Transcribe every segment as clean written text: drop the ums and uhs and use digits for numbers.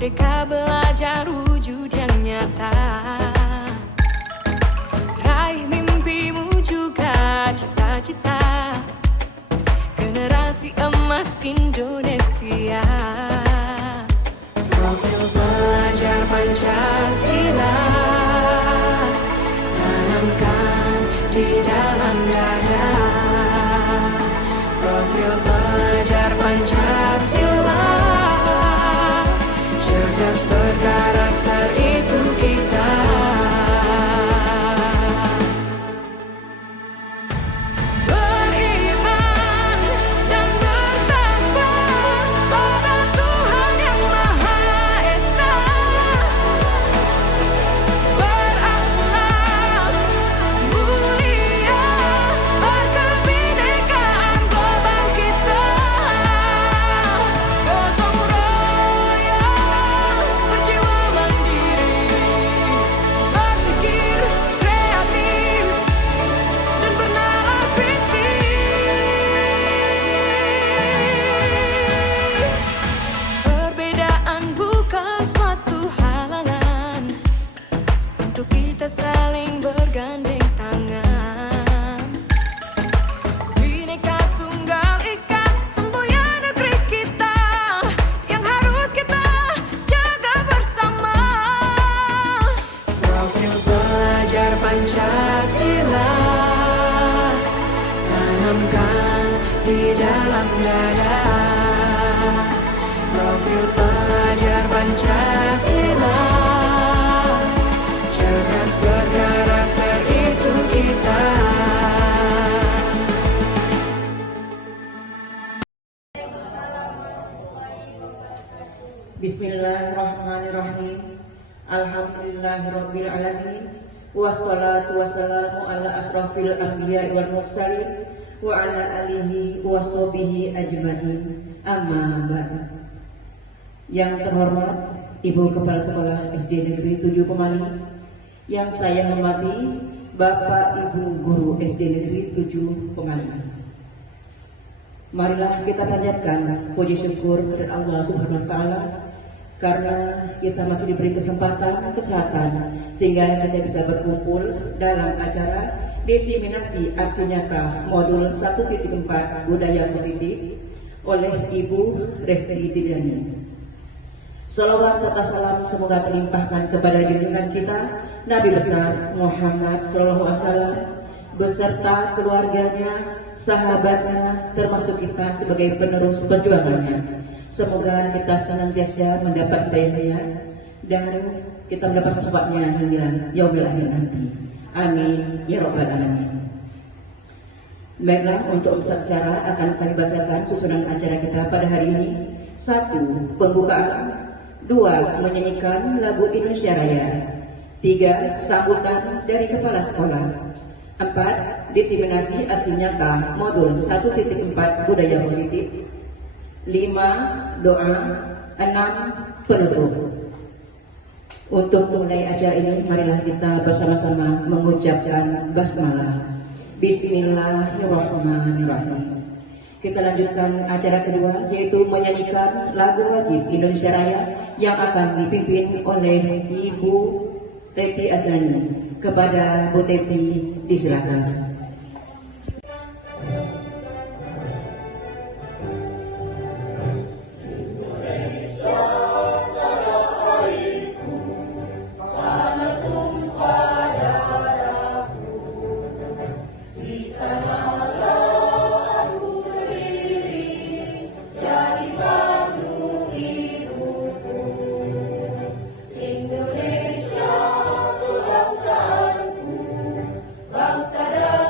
Merdeka belajar wujud yang nyata. Raih mimpimu juga cita-cita. Generasi emas Indonesia. Profil pelajar Pancasila tanamkan di dalam dada. Profil pelajar Pancasila cerdas berkarakter itu kita. Beriman dan bertakwa pada Tuhan yang Maha Esa. Berakhlak mulia berkebinekaan global kita. Gotong royong berjiwa mandiri, berpikir kreatif dan bernalar kritis. Perbedaan bukan suatu halangan untuk kita saling bergandeng tangan. Bhinneka Tunggal Ika semboyan negeri kita yang harus kita jaga bersama. Profil pelajar Pancasila tanamkan di dalam dada. Profil pelajar Pancasila cerdas berkarakter itu kita. Bismillahirrahmanirrahim. Alhamdulillahirabbil alamin. Wassalatu wassalamu ala asrofil anbiya wal mursalin wa ala alihi wa sahbihi ajmain. Amma ba'du. Yang terhormat Ibu Kepala Sekolah SD Negeri 7 Pemali, yang saya hormati Bapak Ibu Guru SD Negeri 7 Pemali. Marilah kita panjatkan puji syukur kepada Allah Subhanahu wa taala karena kita masih diberi kesempatan, kesehatan sehingga kita bisa berkumpul dalam acara diseminasi aksi nyata modul 1.4 budaya positif oleh Ibu Resti Diliani. Salawat serta salam semoga terlimpahkan kepada junjungan kita Nabi besar Muhammad SAW beserta keluarganya, sahabatnya, termasuk kita sebagai penerus perjuangannya. Semoga kita senantiasa mendapat hidayahnya dan kita mendapat syafaatnya hingga yaumil akhir nanti. Amin ya rabbal alamin. Baiklah, untuk acara akan kami bacakan susunan acara kita pada hari ini. 1. Pembukaan. 2. Menyanyikan lagu Indonesia Raya. 3. Sambutan dari kepala sekolah. 4. Diseminasi aksi nyata modul 1.4 budaya positif. 5. Doa. 6. Penutup. Untuk mulai acara ini, marilah kita bersama-sama mengucapkan basmalah. Bismillahirrahmanirrahim. Kita lanjutkan acara kedua, yaitu menyanyikan lagu wajib Indonesia Raya yang akan dipimpin oleh Ibu Teti Asnani. Kepada Bu Teti, disilakan. Indonesia, bangsaku, bangsa dan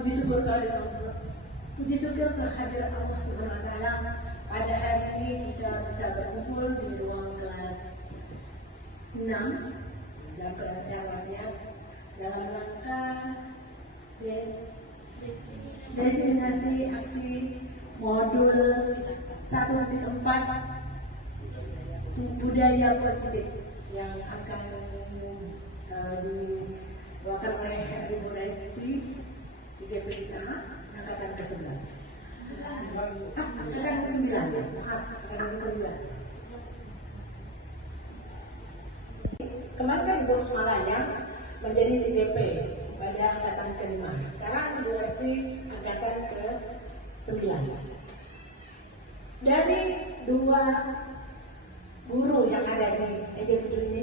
puji syukur kehadirat Allah Subhanahu wa Ta'ala. Pada hari ini kita bisa berkumpul di ruang kelas 6 dalam pelajarannya dalam rangka destinasi aksi modul 1.4 budaya positif yang akan diwakilkan oleh Ibu Resti CGP kita angkatan ke-11. Angkatan ke-9 ya, angkatan ke-9. Kemarin kan Ibu Rusmalaya menjadi CGP pada angkatan ke-5. Sekarang Ibu Resti angkatan ke-9. Dari dua guru yang ada di EJ7 ini,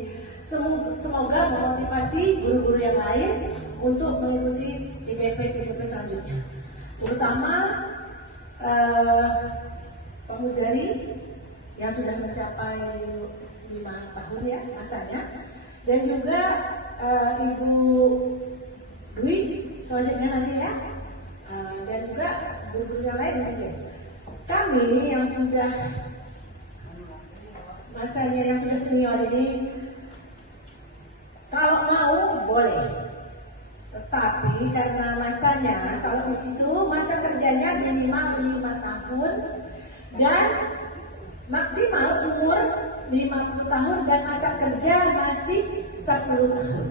semoga memotivasi guru-guru yang lain untuk mengikuti CGP selanjutnya. Terutama pramugari yang sudah mencapai 5 tahun ya masanya, dan juga Ibu Dwi selanjutnya nanti ya, dan juga guru-guru yang lain mungkin. Kami yang sudah masanya yang sudah senior ini, kalau mau boleh, tetapi karena masanya, kalau di situ masa kerjanya minimal 5 tahun dan maksimal umur 50 tahun dan masa kerja masih 10 tahun.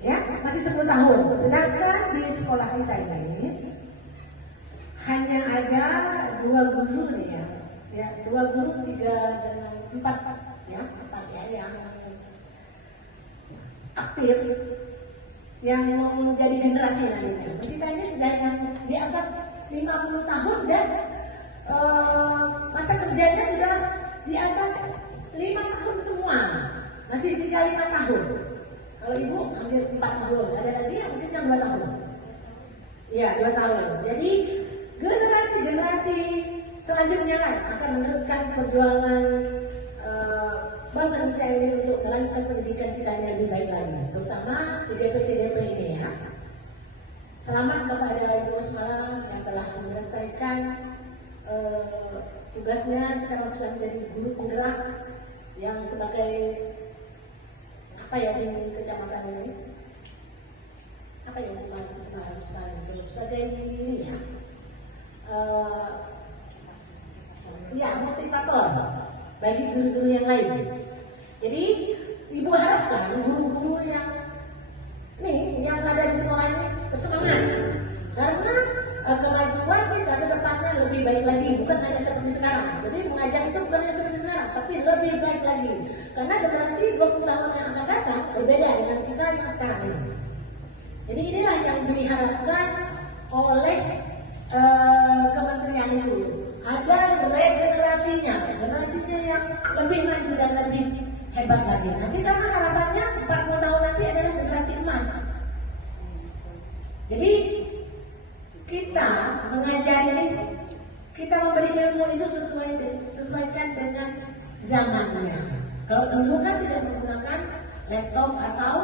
Ya, masih 10 tahun. Sedangkan di sekolah kita ini hanya ada 2 guru nih ya. Ya, 2 guru, 3 dan 4 ya, 4 ya yang aktif, yang menjadi generasi nantinya. Kita ini sudah yang di atas 50 tahun dan masa kerjanya sudah di atas 5 tahun semua, masih tinggal 5 tahun. Kalau ibu hampir 4 tahun, ada lagi yang mungkin yang 2 tahun. Ya, 2 tahun. Jadi generasi selanjutnya lah akan meneruskan perjuangan bangsa Indonesia ini untuk melanjutkan pendidikan kita yang lebih baik lagi, terutama CGP ini ya. Selamat kepada Ibu Rusmala yang telah menyelesaikan tugasnya, sekarang sudah menjadi guru penggerak yang sebagai apa ya di kecamatan ini, apa ya sebagai ini ya. Ya, motivator bagi guru-guru yang lain. Jadi ibu harapkan guru-guru yang ada di sekolah ini bersemangat, karena kemajuan kita ke depannya lebih baik lagi, bukan hanya seperti sekarang. Jadi mengajar itu bukan hanya seperti sekarang, tapi lebih baik lagi, karena generasi 20 tahun yang akan datang berbeda dengan kita yang sekarang ini. Jadi inilah yang diharapkan oleh kementerian itu. Ada generasinya yang lebih maju dan lebih hebat lagi. Nanti karena harapannya 40 tahun nanti adalah generasi emas. Jadi kita mengajar ini, kita memberi ilmu itu sesuaikan dengan zamannya. Kalau dulu kan tidak menggunakan laptop atau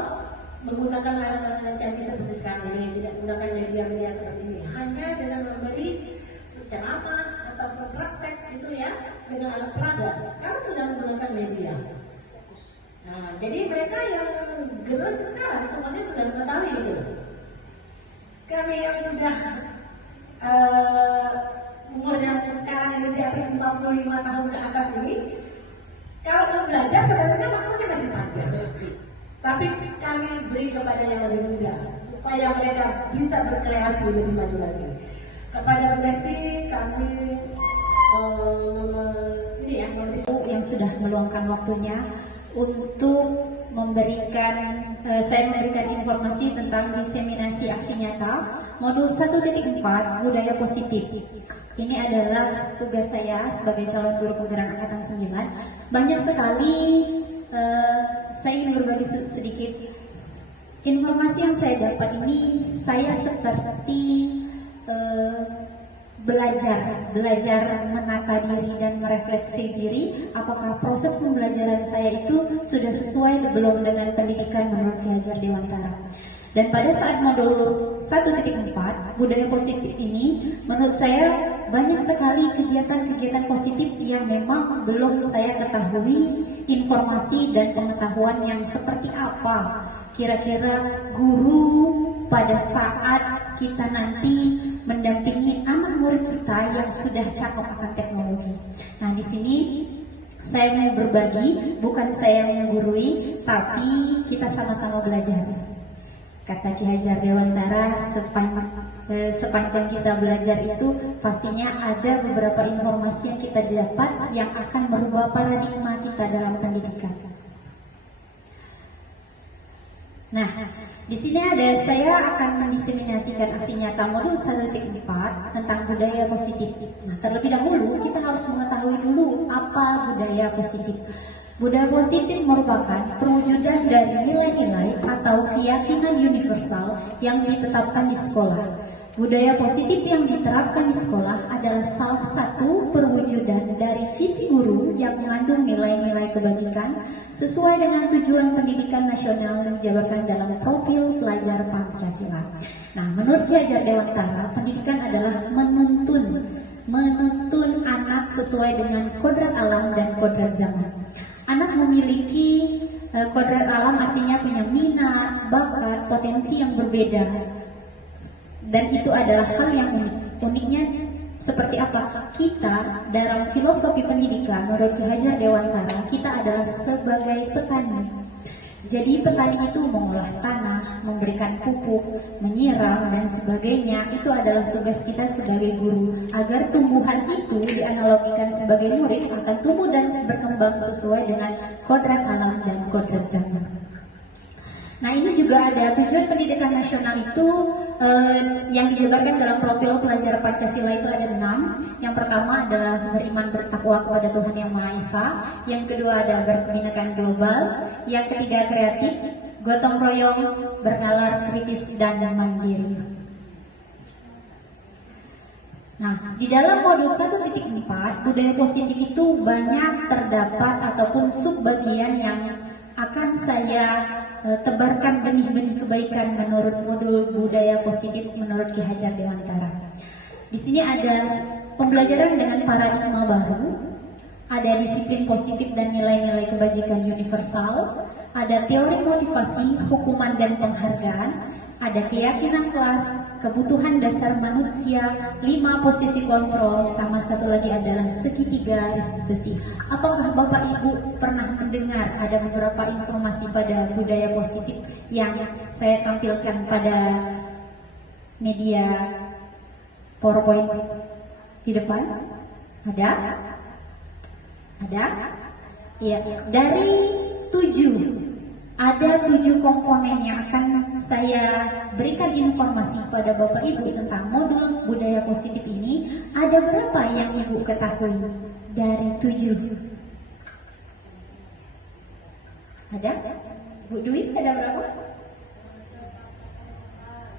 menggunakan layar canggih seperti sekarang ini, tidak menggunakan media-media seperti ini. Hanya dengan memberi ceramah atau praktek itu ya dengan alat peraga. Sekarang sudah menggunakan media. Nah, jadi mereka yang generasi sekarang semuanya sudah mengetahui itu. Kami yang sudah umur yang sekarang ini di atas 55 tahun ke atas ini, kalau mau belajar sebenarnya waktunya masih panjang. Tapi kami beri kepada yang lebih muda supaya mereka bisa berkreasi lebih maju lagi. Kepada Bu Resti kami yang sudah meluangkan waktunya untuk saya memberikan informasi tentang diseminasi aksi nyata modul 1.4 budaya positif. Ini adalah tugas saya sebagai calon guru penggerak angkatan 9. Banyak sekali saya ingin berbagi sedikit informasi yang saya dapat ini. Saya seperti belajar menata diri dan merefleksi diri, apakah proses pembelajaran saya itu sudah sesuai belum dengan pendidikan menurut Ki Hajar Dewantara. Dan pada saat modul 1.4 budaya positif ini, menurut saya banyak sekali kegiatan-kegiatan positif yang memang belum saya ketahui informasi dan pengetahuan yang seperti apa kira-kira guru pada saat kita nanti mendampingi anak murid kita yang sudah cakap akan teknologi. Nah, di sini saya mau berbagi, bukan saya yang menggurui, tapi kita sama-sama belajar. Kata Ki Hajar Dewantara, sepanjang kita belajar itu pastinya ada beberapa informasi yang kita dapat yang akan merubah paradigma kita dalam pendidikan. Nah, di sini saya akan mendiseminasikan aksi nyata modul 1.4 tentang budaya positif. Nah, terlebih dahulu kita harus mengetahui dulu apa budaya positif. Budaya positif merupakan perwujudan dari nilai-nilai atau keyakinan universal yang ditetapkan di sekolah. Budaya positif yang diterapkan di sekolah adalah salah satu perwujudan dari visi guru yang mengandung nilai-nilai kebajikan sesuai dengan tujuan pendidikan nasional yang dijabarkan dalam profil pelajar Pancasila. Nah, menurut Ki Hajar Dewantara, pendidikan adalah menuntun anak sesuai dengan kodrat alam dan kodrat zaman. Anak memiliki kodrat alam artinya punya minat, bakat, potensi yang berbeda. Dan itu adalah hal yang unik. Uniknya seperti apa? Kita dalam filosofi pendidikan menurut Ki Hajar Dewantara, kita adalah sebagai petani. Jadi petani itu mengolah tanah, memberikan pupuk, menyiram dan sebagainya. Itu adalah tugas kita sebagai guru, agar tumbuhan itu dianalogikan sebagai murid akan tumbuh dan berkembang sesuai dengan kodrat alam dan kodrat zaman. Nah, ini juga ada tujuan pendidikan nasional itu yang dijabarkan dalam profil pelajar Pancasila itu ada 6. Yang pertama adalah beriman bertakwa kepada Tuhan Yang Maha Esa. Yang kedua ada berkebinekaan global. Yang ketiga kreatif, gotong royong, bernalar, kritis dan mandiri. Nah, di dalam modul 1.4 budaya positif itu banyak terdapat ataupun subbagian yang akan saya tebarkan benih-benih kebaikan menurut modul budaya positif menurut Ki Hajar Dewantara. Di sini ada pembelajaran dengan paradigma baru, ada disiplin positif dan nilai-nilai kebajikan universal, ada teori motivasi, hukuman dan penghargaan, ada keyakinan kelas, kebutuhan dasar manusia, 5 posisi kontrol, sama satu lagi adalah segitiga restitusi. Apakah Bapak Ibu pernah mendengar ada beberapa informasi pada budaya positif yang saya tampilkan pada media PowerPoint di depan? Ada? Ada? Iya, dari 7. Ada 7 komponen yang akan saya berikan informasi pada Bapak Ibu tentang modul budaya positif ini. Ada berapa yang Ibu ketahui dari 7? Ada? Bu Dwi, ada berapa?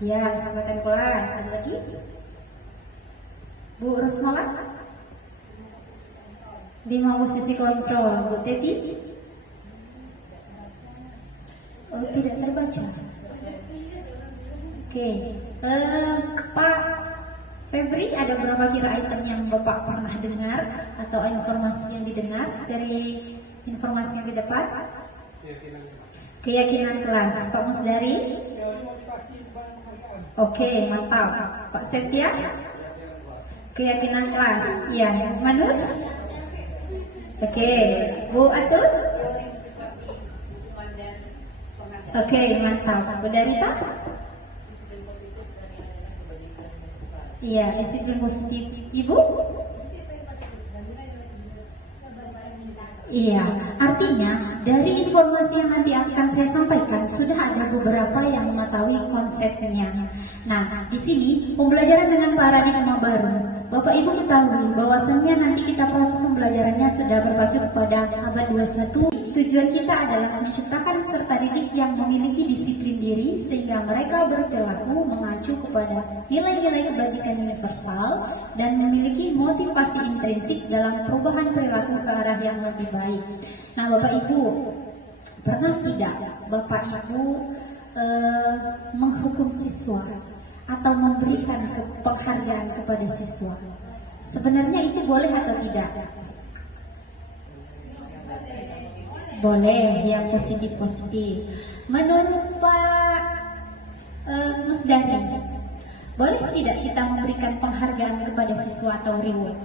Ya, kesempatan kelas. Ada lagi? Bu Rosmala? 5 posisi kontrol. Bu Teti? Oh, tidak terbaca. Oke. Pak Febri, ada berapa kira item yang Bapak pernah dengar atau informasi yang didengar dari informasi yang didapat? Keyakinan kelas. Pak Musdari? Oke, mantap. Pak Setia? Keyakinan kelas. Ya, Manu? Oke, Bu Atul? Oke, mantap. Bu Darita? Iya, disiplin positif. Ibu? Iya, artinya dari informasi yang nanti akan saya sampaikan sudah ada beberapa yang mengetahui konsepnya. Nah, di sini pembelajaran dengan paradigma baru. Bapak Ibu ketahui bahwasannya nanti kita proses pembelajarannya sudah berpacu kepada abad 21. Tujuan kita adalah menciptakan peserta didik yang memiliki disiplin diri sehingga mereka berperilaku mengacu kepada nilai-nilai kebajikan universal dan memiliki motivasi intrinsik dalam perubahan perilaku ke arah yang lebih baik. Nah, Bapak Ibu, pernah tidak Bapak Ibu menghukum siswa atau memberikan penghargaan kepada siswa. Sebenarnya itu boleh atau tidak? Boleh, yang positif-positif. Menurut Pak Musdari, boleh tidak kita memberikan penghargaan kepada siswa atau reward?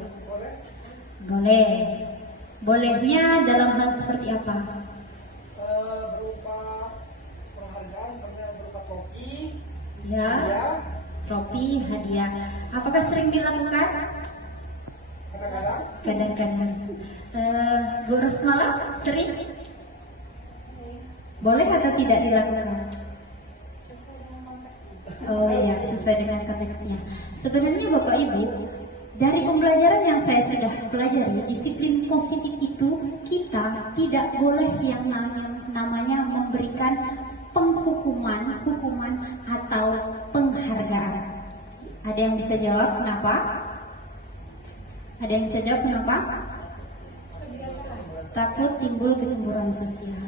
Boleh. Bolehnya dalam hal seperti apa? Berupa penghargaan, berupa topi, Ya, trofi, hadiah. Apakah sering dilakukan? Kadang-kadang. Bu Rosmala sering? Boleh atau tidak dilakukan? Oh ya, sesuai dengan konteksnya. Sebenarnya Bapak Ibu, dari pembelajaran yang saya sudah pelajari, disiplin positif itu kita tidak boleh yang namanya memberikan hukuman atau penghargaan. Ada yang bisa jawab kenapa? Ada yang bisa jawab kenapa? Takut timbul kecemburuan sosial.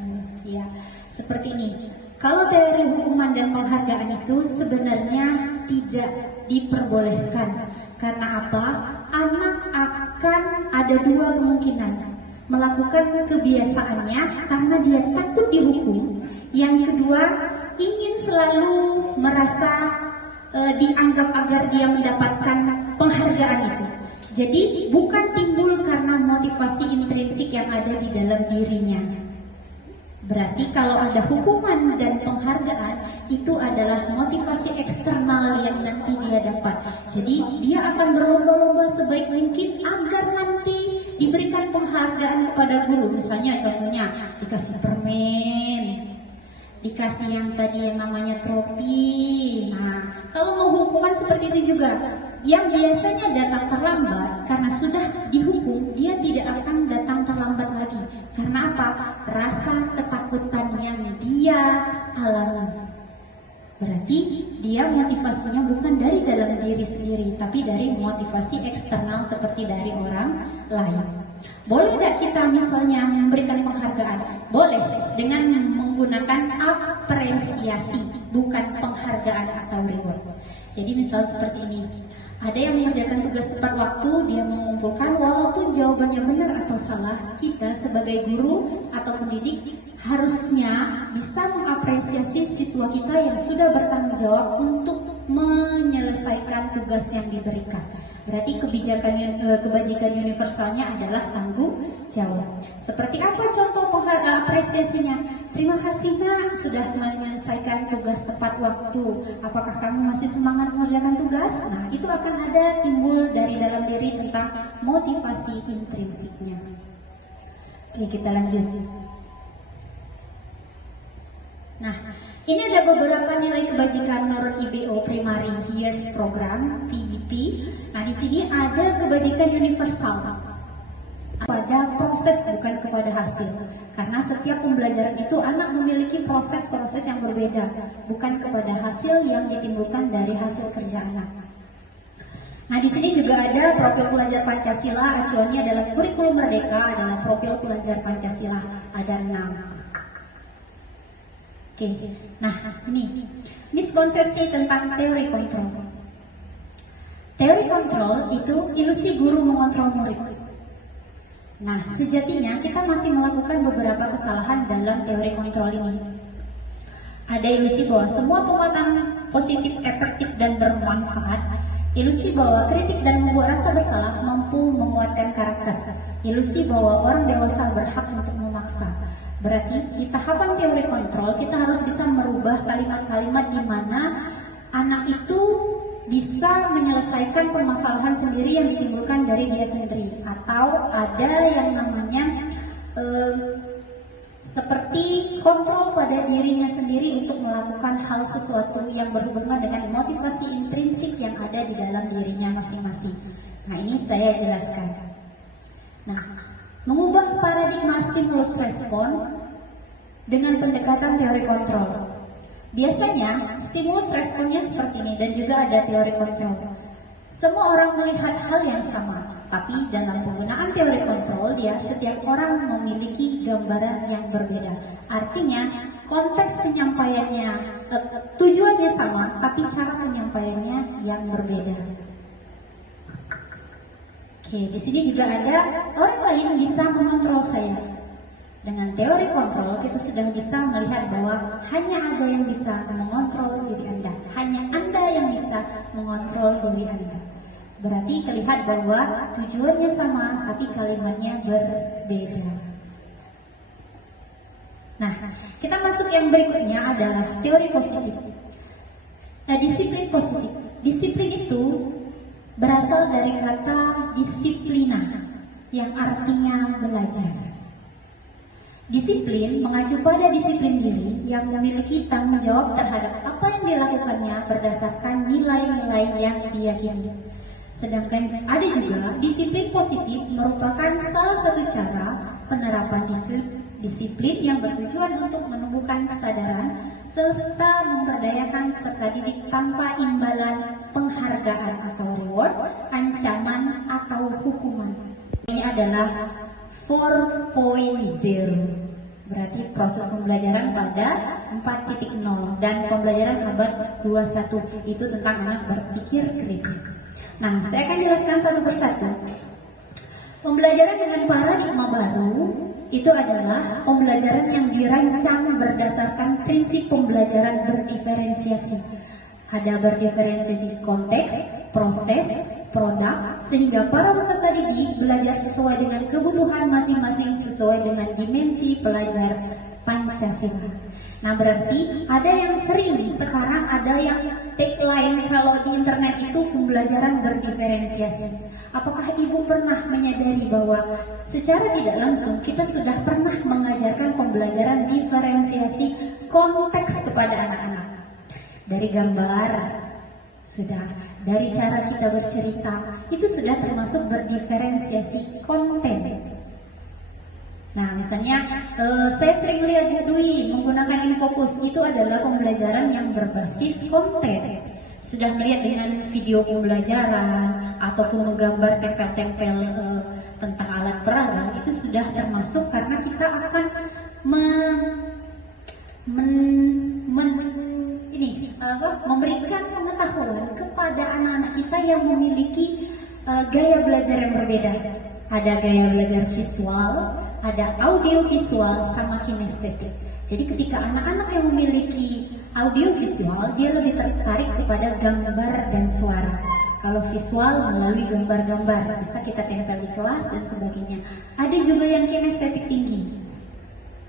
Ya, seperti ini. Kalau teori hukuman dan penghargaan itu sebenarnya tidak diperbolehkan. Karena apa? Anak akan ada dua kemungkinan. Melakukan kebiasaannya karena dia takut dihukum. Yang kedua, ingin selalu merasa dianggap agar dia mendapatkan penghargaan itu. Jadi bukan timbul karena motivasi intrinsik yang ada di dalam dirinya. Berarti kalau ada hukuman dan penghargaan, itu adalah motivasi eksternal yang nanti dia dapat. Jadi dia akan berlomba-lomba sebaik mungkin agar nanti diberikan penghargaan kepada guru. Misalnya contohnya dikasih permen, dikasih yang tadi yang namanya trofi. Nah, kalau mau hukuman seperti itu juga, yang biasanya datang terlambat karena sudah dihukum, dia tidak akan datang terlambat lagi. Karena apa? Rasa ketakutan yang dia alami. Berarti dia motivasinya bukan dari dalam diri sendiri, tapi dari motivasi eksternal seperti dari orang lain. Boleh tidak kita misalnya memberikan penghargaan? Boleh, dengan menggunakan apresiasi, bukan penghargaan atau reward. Jadi misal seperti ini, ada yang mengerjakan tugas tepat waktu, dia mengumpulkan walaupun jawabannya benar atau salah, kita sebagai guru atau pendidik harusnya bisa mengapresiasi siswa kita yang sudah bertanggung jawab untuk menyelesaikan tugas yang diberikan. Berarti kebajikan universalnya adalah tanggung jawab. Seperti apa contoh apresiasinya? Terima kasih nak sudah menyelesaikan tugas tepat waktu. Apakah kamu masih semangat mengerjakan tugas? Nah, itu akan ada timbul dari dalam diri tentang motivasi intrinsiknya. Oke, kita lanjut. Nah, ini ada beberapa nilai kebajikan menurut IBO Primary Years Program (PEP). Nah, di sini ada kebajikan universal pada proses bukan kepada hasil. Karena setiap pembelajaran itu anak memiliki proses-proses yang berbeda, bukan kepada hasil yang ditimbulkan dari hasil kerja anak. Nah, di sini juga ada profil pelajar Pancasila, acuannya adalah kurikulum merdeka, adalah profil pelajar Pancasila, ada 6. Oke, nah ini miskonsepsi tentang teori kontrol. Teori kontrol itu ilusi guru mengontrol murid. Nah, sejatinya kita masih melakukan beberapa kesalahan dalam teori kontrol ini. Ada ilusi bahwa semua penguatan positif, efektif, dan bermanfaat. Ilusi bahwa kritik dan membuat rasa bersalah mampu menguatkan karakter. Ilusi bahwa orang dewasa berhak untuk memaksa. Berarti di tahapan teori kontrol kita harus bisa merubah kalimat-kalimat di mana anak itu bisa menyelesaikan permasalahan sendiri yang ditimbulkan dari dia sendiri, atau ada yang namanya seperti kontrol pada dirinya sendiri untuk melakukan hal sesuatu yang berhubungan dengan motivasi intrinsik yang ada di dalam dirinya masing-masing. Nah, ini saya jelaskan. Nah, mengubah paradigma stimulus respon dengan pendekatan teori kontrol. Biasanya stimulus responnya seperti ini dan juga ada teori kontrol. Semua orang melihat hal yang sama, tapi dalam penggunaan teori kontrol setiap orang memiliki gambaran yang berbeda. Artinya konteks penyampaiannya, tujuannya sama, tapi cara penyampaiannya yang berbeda. Oke, di sini juga ada orang lain bisa mengontrol saya. Dengan teori kontrol, kita sudah bisa melihat bahwa hanya ada yang bisa mengontrol diri Anda. Hanya Anda yang bisa mengontrol diri Anda. Berarti terlihat bahwa tujuannya sama, tapi kalimatnya berbeda. Nah, kita masuk yang berikutnya adalah teori positif. Disiplin positif. Disiplin itu berasal dari kata disiplina yang artinya belajar. Disiplin mengacu pada disiplin diri yang memiliki tanggung jawab terhadap apa yang dilakukannya berdasarkan nilai-nilai yang diyakini. Sedangkan ada juga disiplin positif merupakan salah satu cara penerapan disiplin yang bertujuan untuk menumbuhkan kesadaran serta memberdayakan serta didik tanpa imbalan penghargaan atau reward, ancaman atau hukuman. Ini adalah 4.0, berarti proses pembelajaran pada 4.0 dan pembelajaran abad 21 itu tentang anak berpikir kritis. Nah, saya akan jelaskan satu persatu. Pembelajaran dengan paradigma baru itu adalah pembelajaran yang dirancang berdasarkan prinsip pembelajaran berdiferensiasi. Ada berdiferensiasi konteks, proses, produk, sehingga para peserta didik belajar sesuai dengan kebutuhan masing-masing sesuai dengan dimensi pelajar Pancasila. Nah, berarti ada yang sering sekarang ada yang tagline kalau di internet itu pembelajaran berdiferensiasi. Apakah Ibu pernah menyadari bahwa secara tidak langsung kita sudah pernah mengajarkan pembelajaran diferensiasi konteks kepada anak-anak? Dari gambar, sudah, dari cara kita bercerita, itu sudah termasuk berdiferensiasi konten. Nah, misalnya saya sering melihat Dwi menggunakan Infocus, itu adalah pembelajaran yang berbasis konten. Sudah melihat dengan video pembelajaran ataupun menggambar tempel-tempel tentang alat peraga, itu sudah termasuk karena kita akan memberikan pengetahuan kepada anak-anak kita yang memiliki gaya belajar yang berbeda. Ada gaya belajar visual, ada audio visual, sama kinestetik. Jadi ketika anak-anak yang memiliki audio visual, dia lebih tertarik kepada gambar dan suara. Kalau visual melalui gambar-gambar, bisa kita tempel di kelas dan sebagainya. Ada juga yang kinestetik tinggi.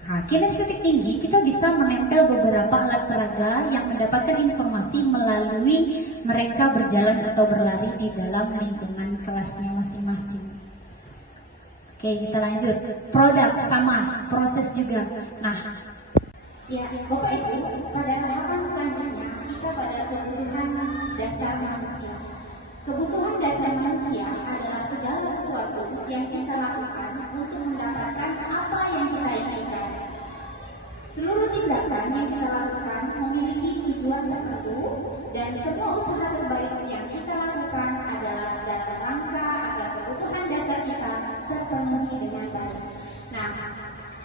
Nah, kinestetik tinggi kita bisa menempel beberapa alat peraga yang mendapatkan informasi melalui mereka berjalan atau berlari di dalam lingkungan kelasnya masing-masing. Oke, kita lanjut. Produk sama, proses juga. Nah, ya, Bapak Ibu, pada tahapan selanjutnya kita pada kebutuhan dasar manusia. Kebutuhan dasar manusia adalah segala sesuatu yang kita lakukan untuk mendapatkan apa yang kita inginkan. Seluruh tindakan yang kita lakukan memiliki tujuan tertentu dan semua usaha terbaik yang kita lakukan adalah dalam rangka agar kebutuhan dasar kita terpenuhi dengan baik. Nah,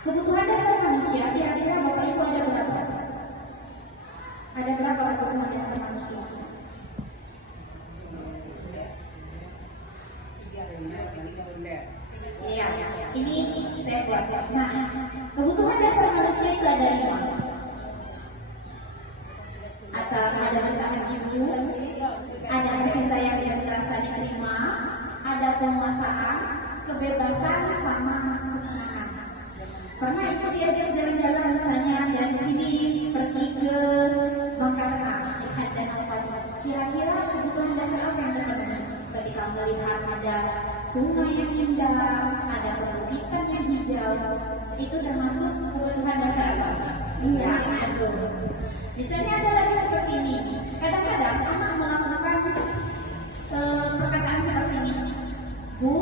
kebutuhan dasar manusia kira-kira Bapak Ibu ada berapa? Ada berapa kebutuhan dasar manusia? Iya, ini saya buat. Nah, kebutuhan dasar manusia itu ada 5. Atau ada tentang ibu, ada kasih sayang dan rasa diterima, ada penguasaan, kebebasan sama kesenangan. Pernah itu diajak jalan-jalan misalnya dari sini pergi ke Bangka, lihat dan apa? Kira-kira kebutuhan dasar apa yang terpenuhi? Ketika melihat ada sungai yang indah, ada perbukitan yang hijau, itu termasuk kebutuhan dasar apa? Iya, betul. Misalnya ada lagi seperti ini. Kadang-kadang anak melakukan perkataan seperti ini. Bu,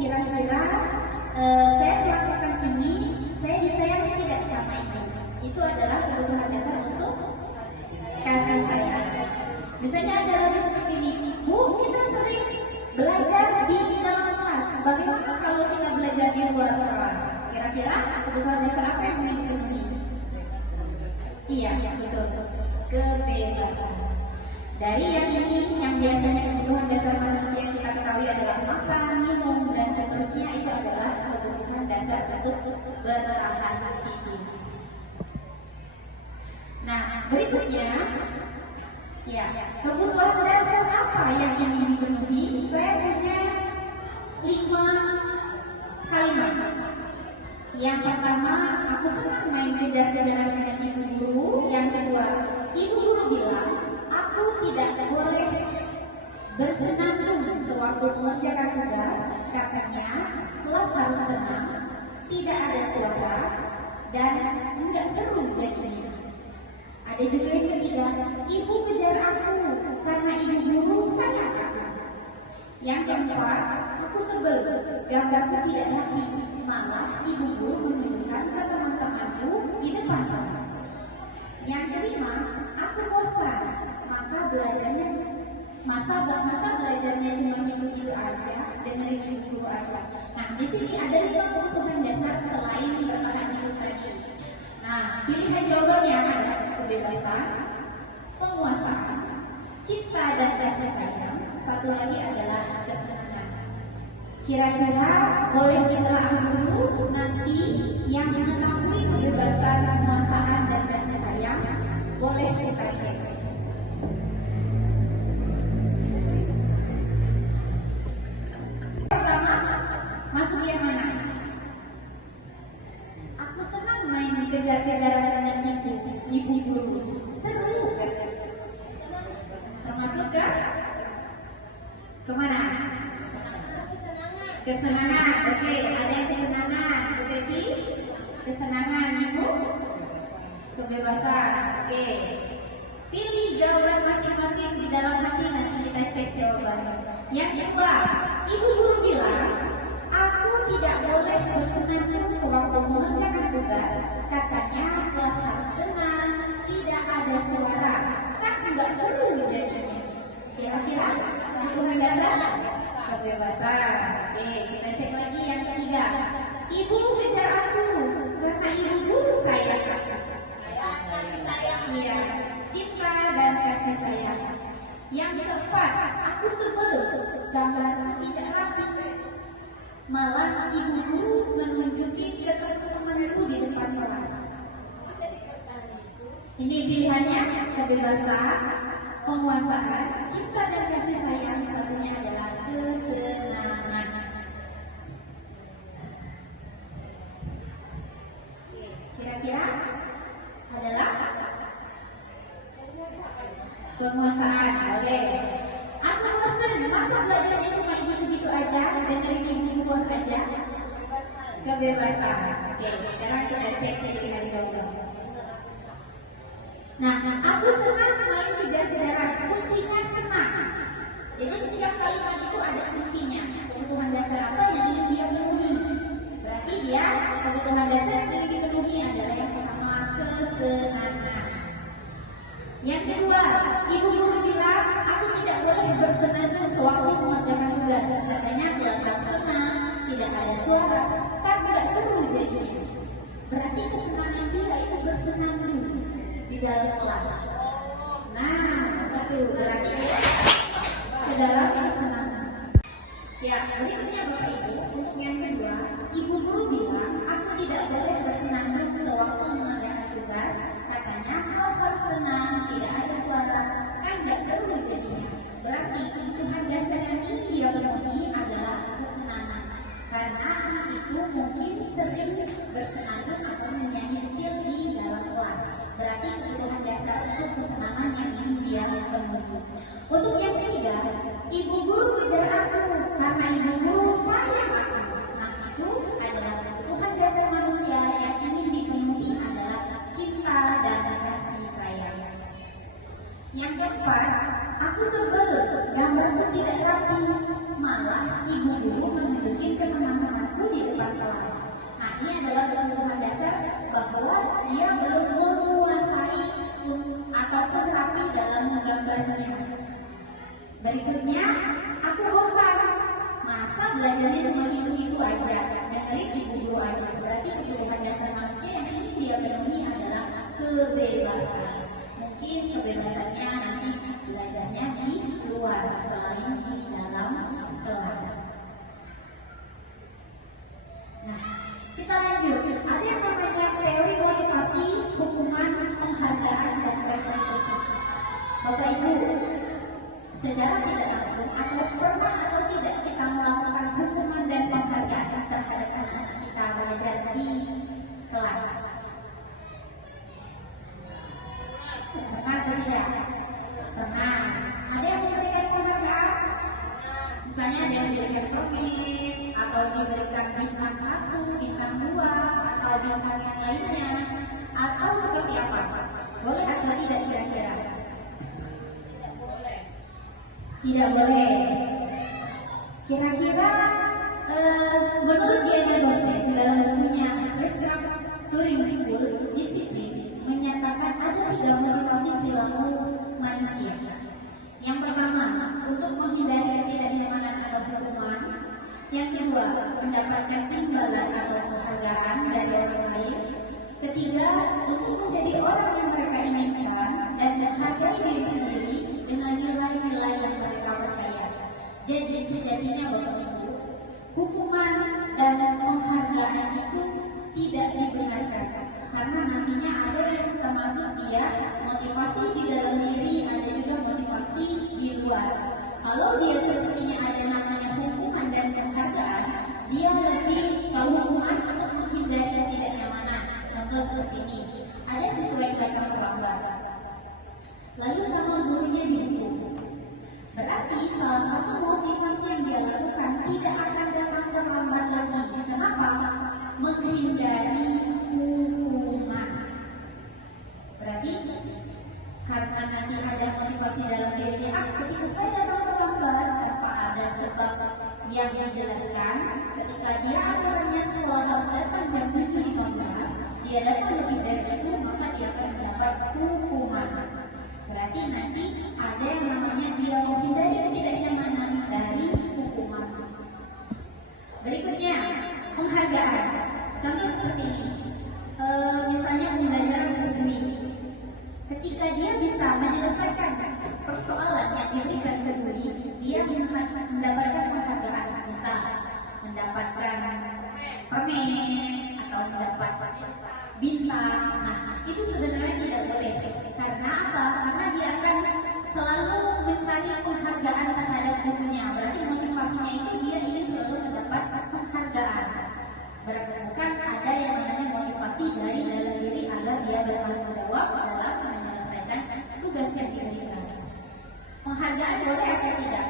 kira-kira saya melakukan ini, saya disayangi tidak sama ibu. Itu adalah kebutuhan dasar untuk kasih sayang. Misalnya ada lagi seperti ini. Bu, kita sering belajar di dalam kelas. Bagaimana kalau kita belajar di luar kelas? Kira-kira kebutuhan dasar apa yang dipenuhi? Iya, betul. Kebebasan. Dari yang ini, yang biasanya kebutuhan dasar manusia yang kita ketahui adalah makan, minum, dan seterusnya, itu adalah kebutuhan dasar untuk bertahan hidup. Nah, berikutnya, ya, kebutuhan dasar apa yang ingin dipenuhi? Saya punya 5 kalimat. Yang pertama, aku senang main kejar-kejaran dengan ibu guru. Yang kedua, ibu guru bilang, aku tidak boleh bersenandung sewaktu mengerjakan tugas. Katanya, kelas harus tenang, tidak ada suara, dan enggak seru jadinya. Ada juga yang ketiga, ibu kejar aku karena ibu guru sayang aku. Yang keempat, aku sebel, gambarku tidak rapi, malah ibu guru menunjukkan ke teman-temanku di depan kelas. Yang kelima, aku bosan, masa belajarnya cuma gitu-gitu aja, dengerin ibu guru aja. Nah, di sini ada 5 kebutuhan dasar selain bertahan hidup tadi. Nah, pilihan jawabannya adalah kebebasan, penguasaan, cinta dan kasih sayang. Satu lagi adalah kesenangan. Kira-kira boleh ditelaah dulu nanti yang mengetahui kebebasan, penguasaan dan kasih sayang boleh kita cek. Pertama, masuk yang mana? Aku senang main kejar-kejaran dengan ibu guru. Seru kan? Termasuk kan? Kemana? Kesenangan. Oke, ada yang kesenangan. Oke, kesenangan ibu. Kebebasan. Oke. Pilih jawaban masing-masing di dalam hati, nanti kita cek jawabannya. Yang kedua, ibu guru bilang, aku tidak boleh bersenandung sewaktu mengerjakan tugas. Katanya kelas harus tenang, tidak ada suara. Kan enggak seru jadinya. Kira-kira kebutuhan dasar kebebasan. Oke, kita cek lagi yang ketiga. Ibu kejar aku karena ibu guru sayang aku. Kasih sayang. Iya, cinta dan kasih sayang. Yang keempat, aku sebel, gambar tidak rapi. Malah ibu guru menunjukin ke teman-temanku di depan kelas. Ini pilihannya kebebasan, penguasaan, cinta dan kasih sayang. Satunya adalah kesenangan. Kira-kira adalah penguasaan. Boleh. Aku bosan, masa belajarnya cuma gitu-gitu aja, dengerin ibu-ibu aja. Kebebasan. Oke, sekarang kita cek pilihan jawaban. Nah, aku senang main kejar-kejaran. Kuncinya senang. Jadi setiap kalimat itu ada kuncinya. Kebutuhan dasar apa yang ingin dia penuhi? Berarti dia kebutuhan dasar yang ingin dipenuhi adalah yang pertama, kesenangan. Yang kedua, ibu guru bilang, aku tidak boleh bersenandung sewaktu mengerjakan tugas. Katanya kelas harus tenang, tidak ada suara, kan tidak seru jadinya. Berarti kesenangan dia itu bersenandung di dalam kelas. Nah, itu berarti ke dalam kesenangan. Ya, berikutnya Bapak Ibu, untuk yang kedua, ibu guru bilang, aku tidak boleh bersenandung sewaktu mengerjakan tugas. Katanya kelas harus tenang, tidak ada suara, kan nggak seru jadinya. Berarti kebutuhan dasar yang ingin dia penuhi adalah kesenangan. Karena anak itu mungkin sering bersenandung atau menyanyi kecil di dalam kelas. Berarti kebutuhan dasar untuk kesenangan yang ingin dia penuhi. Untuk yang ketiga, ibu guru kejar aku karena ibu guru sayang aku. Nah, itu adalah kebutuhan dasar manusia yang ingin dipenuhi adalah cinta dan kasih sayang. Yang keempat, aku sebel, gambarku tidak rapi, malah ibu guru menunjukin ke teman-temanku di depan kelas. Nah, ini adalah kebutuhan dasar bahwa dia belum menguasai ataupun rapi dalam menggambarnya. Berikutnya, aku bosan, masa belajarnya cuma gitu-gitu aja, dengerin ibu guru aja. Berarti kebutuhan dasar manusia yang ini dia penuhi adalah kebebasan. kebebasan. Mungkin kebebasannya nanti belajarnya di luar selain di dalam kelas. Nah, kita lanjut. Ada yang namanya teori motivasi, hukuman, penghargaan, dan restitusi. Bapak Ibu, secara tidak langsung atau pernah atau tidak kita melakukan hukuman dan penghargaan terhadap anak-anak kita belajar di kelas? Pernah atau tidak? Pernah. Ada yang diberikan penghargaan? Misalnya ada yang diberikan permen, atau diberikan bintang 1, bintang 2, atau bintang yang lainnya, atau seperti apa? Boleh atau tidak kira-kira? Tidak boleh. Kira-kira menurut Diana Dosen dalam bukunya Restructuring School Discipline menyatakan ada 3 motivasi perilaku manusia. Yang pertama, untuk menghindari ketidaknyamanan atau hukuman. Yang kedua, mendapatkan imbalan atau penghargaan dari orang lain. Ketiga, untuk menjadi orang yang mereka inginkan dan menghargai diri sendiri dengan nilai-nilai yang mereka percaya. Jadi sejatinya Bapak Ibu, hukuman dan penghargaan itu tidak dibenarkan karena nantinya ada yang termasuk dia motivasi di dalam diri, ada juga motivasi di luar. Kalau dia sepertinya ada namanya hukuman dan penghargaan, dia lebih ke hukuman untuk menghindari ketidaknyamanan. Contoh seperti ini, ada siswa yang datang terlambat, lalu sama gurunya dihukum. Berarti salah satu motivasi yang dia lakukan tidak akan datang terlambat lagi. Kenapa? Menghindari hukuman. Berarti karena nanti ada motivasi dalam dirinya, ketika saya datang terlambat tanpa ada sebab yang dijelaskan, ketika dia aturannya sekolah harus datang jam 7.15, dia datang lebih dari itu, maka dia akan mendapat hukuman. Berarti nanti ada yang namanya dia menghindari ketidaknyamanan dari hukuman. Berikutnya, penghargaan. Contoh seperti ini, misalnya pembelajaran kedui. Ketika dia bisa menyelesaikan persoalan yang diberikan kedui, dia mendapatkan penghargaan. Misal mendapatkan permen atau mendapat bintang. Nah, itu sebenarnya tidak boleh. Karena apa? Karena dia akan selalu mencari penghargaan terhadap gurunya. Berarti motivasinya itu dia ingin selalu mendapat penghargaan. Bukan ada yang namanya motivasi dari dalam diri agar dia bertanggung jawab dalam menyelesaikan tugas yang diberikan. Penghargaan boleh atau tidak?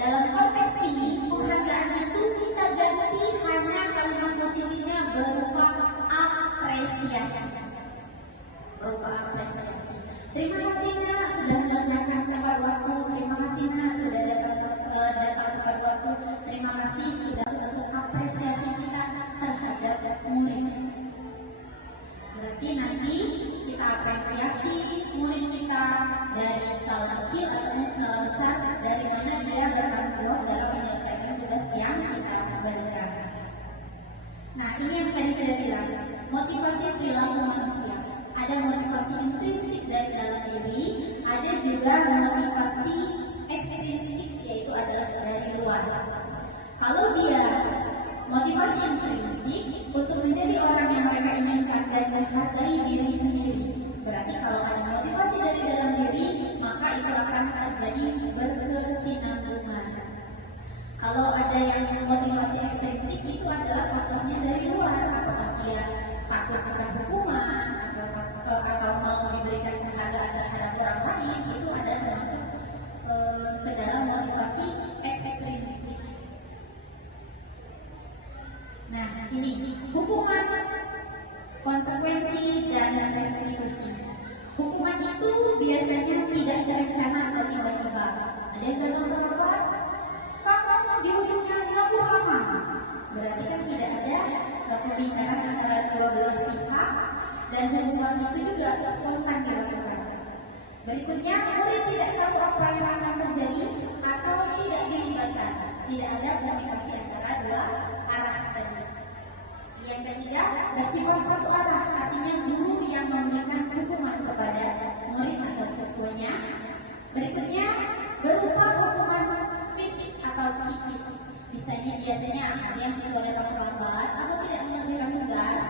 Dalam konteks ini, penghargaan itu kita ganti hanya kalimat positifnya berupa apresiasi. Berupa apresiasi. Terima kasih Nak sudah mengerjakan tepat waktu. Terima kasih Nak sudah datang tepat waktu. Terima kasih sudah untuk apresiasi kita terhadap murid. Berarti nanti kita apresiasi murid kita dari skala kecil atau skala besar, dari mana dia bertanggung jawab dalam menyelesaikan tugas yang kita berikan. Nah, ini yang tadi saya bilang, motivasi perilaku manusia. Ada motivasi intrinsik dari dalam diri, ada juga motivasi ekstrinsik, yaitu adalah dari luar. Kalau dia motivasi intrinsik untuk menjadi orang yang mereka inginkan dan menghargai diri sendiri, berarti kalau ada motivasi dari dalam diri, maka itu akan terjadi berkesinambungan. Kalau ada yang motivasi ekstrinsik, itu adalah faktornya dari luar, apakah dia takut akan hukuman atau mau diberikan penghargaan terhadap orang lain, itu ada termasuk ke dalam motivasi ekstrinsik. Nah, ini hukuman, konsekuensi, dan restitusi. Hukuman itu biasanya tidak terencana atau tiba-tiba. Ada yang datang terlambat, kapan dihukumnya nggak lama. Berarti kan tidak ada pembicaraan antara dua belah pihak, dan hukuman itu juga spontan dilakukan. Berikutnya, murid tidak tahu apa yang akan terjadi atau tidak dilibatkan. Tidak ada komunikasi antara dua arah tadi. Yang ketiga, bersifat satu arah, artinya guru yang memberikan hukuman kepada murid atau siswanya. Berikutnya, berupa hukuman fisik atau psikis. Biasanya ada yang siswa datang terlambat atau tidak mengerjakan tugas,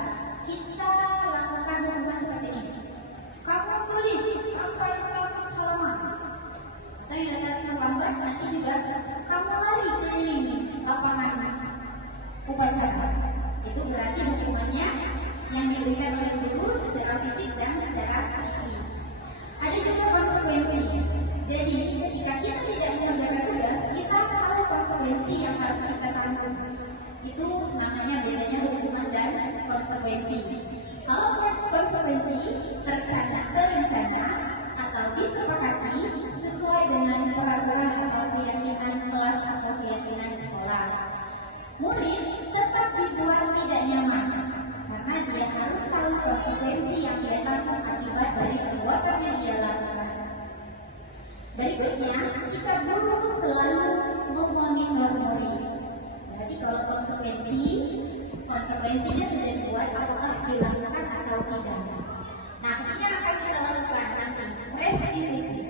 kita lakukan hukuman seperti ini. Kamu tulis sampai 100 halaman. Atau yang datang terlambat, nanti juga kamu lari keliling lapangan upacara. Itu berarti hukumannya yang diberikan oleh guru secara fisik dan secara psikis. Ada juga konsekuensi. Jadi ketika kita tidak mengerjakan tugas, kita tahu konsekuensi yang harus kita tanggung. Itu namanya bedanya hukuman dan konsekuensi. Kalau konsekuensi terencana atau disepakati sesuai dengan peraturan atau keyakinan kelas atau keyakinan sekolah. Murid tetap dibuat tidak nyaman karena dia harus tahu konsekuensi yang dia tanggung akibat dari perbuatan yang dia lakukan. Berikutnya, sikap guru selalu memonitor murid. Berarti kalau konsekuensinya sudah dibuat, apakah dilakukan atau tidak. Nah, ini akan kita lakukan nanti restitusi.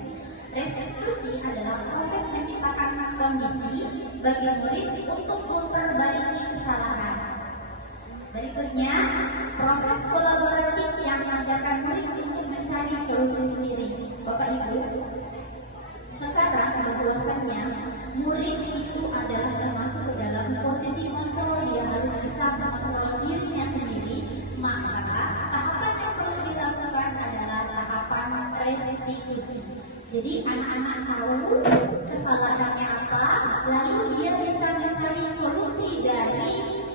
Restitusi adalah proses menciptakan kondisi bagi murid untuk memperbaiki kesalahan. Berikutnya, proses kolaboratif yang mengajarkan murid untuk mencari solusi sendiri. Bapak Ibu, sekarang bahwasannya murid itu adalah termasuk dalam posisi kontrol, dia harus bisa mengontrol dirinya sendiri. Maka tahapan yang perlu dilakukan adalah tahapan restitusi. Jadi anak-anak tahu kesalahannya apa, lalu dia bisa mencari solusi dari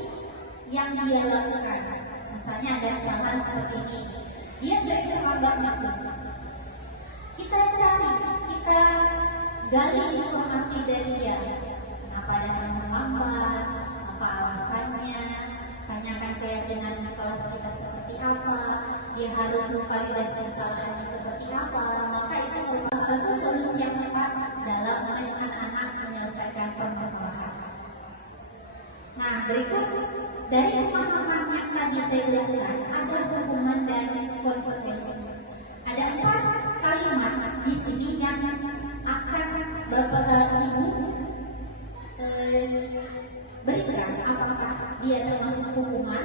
yang dia lakukan. Misalnya ada kesalahan seperti ini, dia sering terlambat masuk. Kita cari, kita gali informasi dari dia. Kenapa datang terlambat? Apa alasannya? Tanyakan keyakinan kelas kita seperti apa? Dia harus memvalidasi kesalahannya seperti apa? Maka itu merupakan satu solusi yang tepat dalam anak-anak menyelesaikan permasalahan. Nah, berikut dari pemahaman yang tadi saya jelaskan, ada hukuman dan konsekuensi. Ada 4 kalimat di sini yang akan Bapak Ibu berikan, apakah dia termasuk hukuman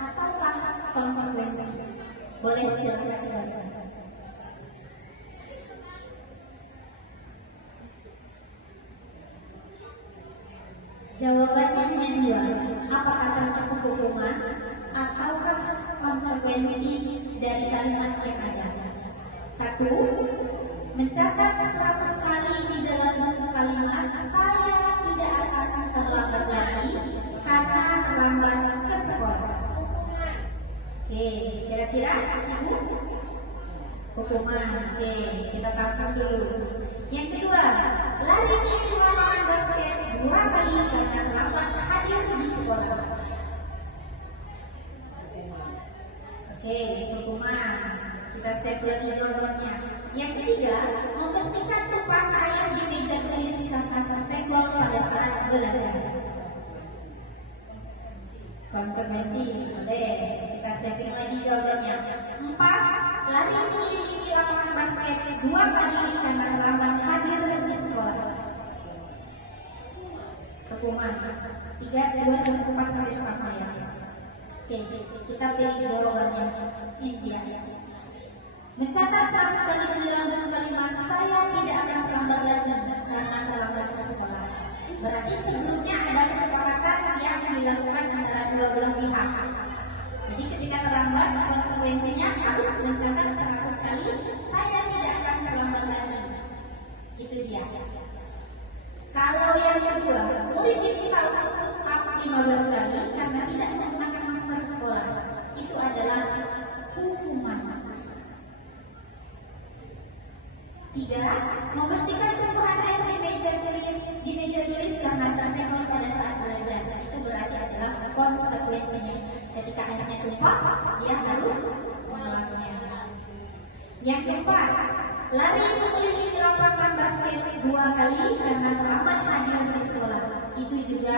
ataukah konsekuensi. Boleh silakan dibaca. Jawabannya hanya 2. Apakah termasuk hukuman ataukah konsekuensi dari kalimat yang ada. 1. Mencatat 100 kali di dalam satu kalimat, saya tidak akan terlambat lagi karena terlambat ke sekolah. Oke, kira-kira Ibu? Hukuman. Oke, kita tangkap dulu. Yang kedua, lari di lapangan basket 2 kali karena terlambat hadir di sekolah. Oke, hukuman. Kita cek lagi jawabannya. Yang ketiga, membersihkan tumpahan air di meja tulis karena tersenggol pada saat belajar. Konsekuensi. Oke, kita saving lagi jawabannya. 4. Lari mengelilingi lapangan basket 2 kali karena terlambat hadir di sekolah. Hukuman. 3, 2, 1, 4 hampir sama ya. Oke, kita pilih jawabannya. Ini dia. Mencatat 100 kali di dalam kalimat, saya tidak akan terlambat lagi karena terlambat ke sekolah. Berarti sebelumnya ada kesepakatan yang dilakukan antara dua belah pihak. Jadi ketika terlambat, konsekuensinya harus mencatat 100 kali, saya tidak akan terlambat lagi. Itu dia. Kalau yang kedua, murid diminta untuk push up 15 kali karena tidak menggunakan masker sekolah. Itu adalah hukuman. 3. Membersihkan tumpahan air di meja tulis karena tersenggol pada saat belajar. Itu berarti adalah konsekuensinya. Ketika anaknya tumpah, dia harus mengulanginya. Yang keempat, lari mengelilingi lapangan basket 2 kali karena terlambat hadir di sekolah. Itu juga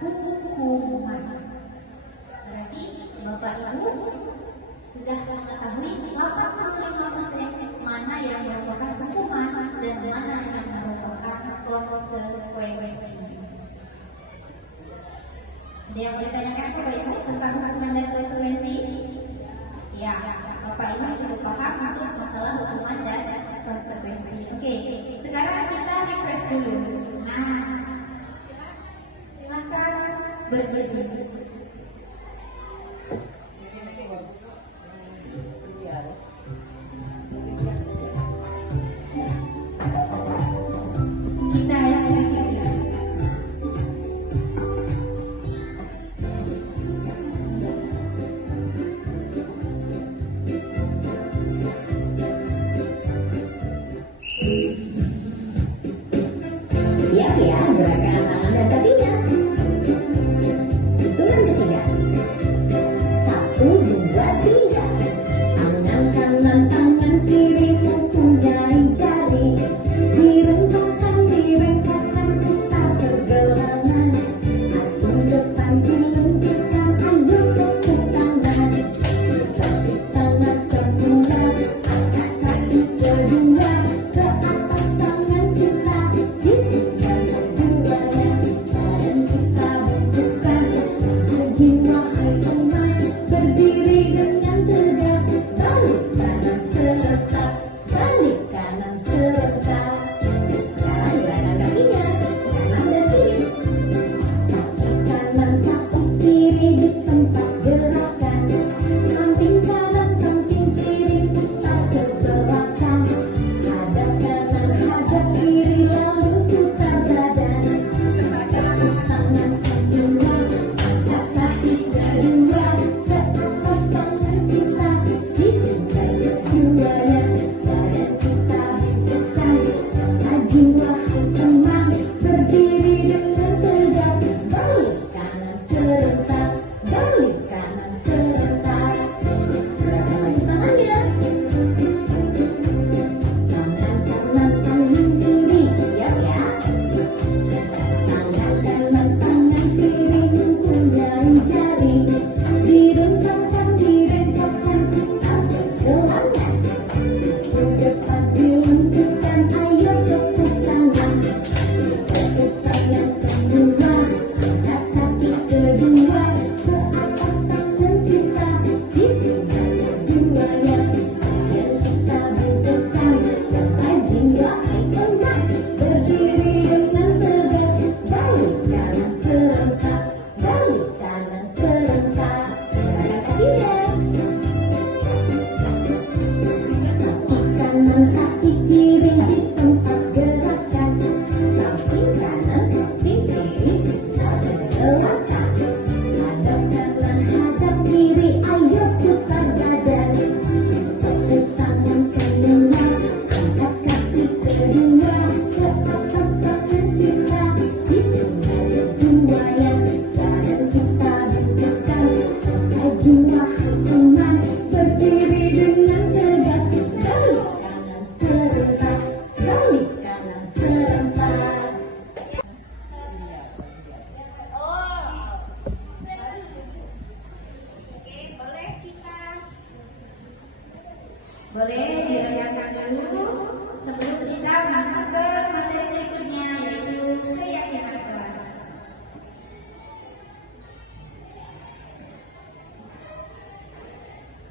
hukuman. Berarti Bapak Ibu sudah mengetahui 85% mana yang merupakan hukuman dan mana yang merupakan konsekuensi. Ada yang ditanyakan Bapak Ibu tentang hukuman dan konsekuensi? Ya, Bapak Ibu sudah paham untuk masalah hukuman dan konsekuensi. Oke, sekarang kita refresh dulu. Nah, silakan berdiri. Kita sedikit. Siap ya gerakan tangan dan kakinya. Hitungan ketiga. 1, 2, 3. Tangan kanan, tangan kiri mempunyai jari. Direntangkan, direngkahkan, putar pergelangan. Acung depan dilengkitkan, ayo tepuk tangan. Tepuk tangan semula, angkat kaki kedua. Ke atas tangan kita, hitungan keduanya. Badan kita bentukkan, jiwa hai teman. Berdiri dengan tegak, balik kanan serentak, balik kanan serentak. Sekarang gerakan kakinya, kanan dan kiri. Kaki kanan, kaki kiri di tempat gerakan. Samping kanan, samping kiri, putar ke belakang. Hadap kanan, hadap kiri, lalu putar badan. Tepuk tangan semula, angkat kaki kedua. Ke atas tangan kita, hitungan keduanya. Badan kita bentukkan, jiwa hai teman. Berdiri dengan tegak, balik kanan serentak, balik kanan serentak. Gerakan lagi tangannya. Tangan kanan, tangan kiri, siap ya. Tangan kanan, tangan kiri mempunyai jari. Direntangkan, direngkahkan, putar pergelangan. Acung depan dilengkitkan, ayo tepuk tangan. Tepuk tangan semula, angkat kaki kedua. Ke atas tangan kita, hitungan keduanya. Badan kita bentukkan, jiwa hai teman. Berdiri dengan tegak, balik kanan serentak, balik kanan serentak. Gerakan kakinya. Kaki kanan, kaki kiri di tempat gerakan. Samping kanan, samping kiri, putar ke belakang. Hadap kanan, hadap kiri, ayo putar badan. Tepuk tangan semula, angkat kaki kedua. Ke atas tangan kita, hitungan keduanya. Badan kita bentukkan, jiwa hai teman. Berdiri dengan tegak, balik kanan serentak, balik kanan serentak. Oke, boleh dirayakan dulu sebelum kita masuk ke materi berikutnya, yaitu keyakinan kelas.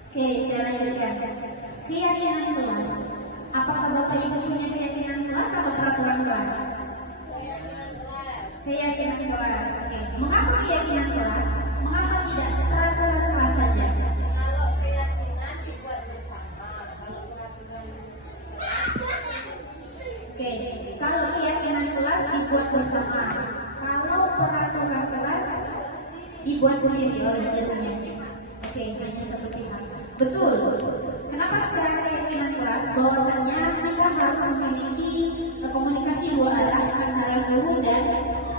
Oke, saya lanjutkan. Keyakinan kelas. Apakah Bapak Ibu punya keyakinan kelas atau peraturan kelas? Keyakinan kelas. Oke. Mengapa keyakinan kelas? Mengapa tidak peraturan kelas saja? Kalau keyakinan dibuat bersama, kalau peraturan Oke, kalau keyakinan kelas dibuat bersama, kalau peraturan kelas dibuat sendiri oleh biasanya. Oke, hanya satu pihak. Betul. Kenapa sekarang keyakinan kelas? Bahwasannya kita harus memiliki komunikasi dua arah antara guru dan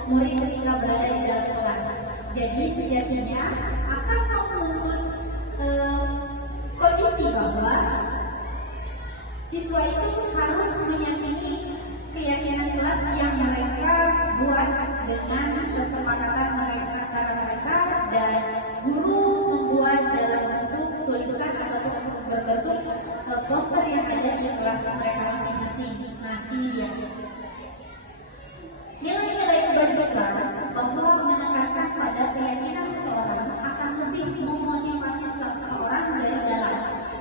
murid ketika berada di dalam kelas. Jadi sejatinya akan menuntut kondisi bahwa siswa itu harus meyakini keyakinan kelas yang mereka buat dengan kesepakatan mereka antara mereka dan guru dalam bentuk tulisan ataupun berbentuk poster yang ada di kelas mereka masing-masing. Nah, ini dia. Nilai-nilai kebajikan bahwa menekankan pada keyakinan seseorang akan lebih memotivasi seseorang dari dalam.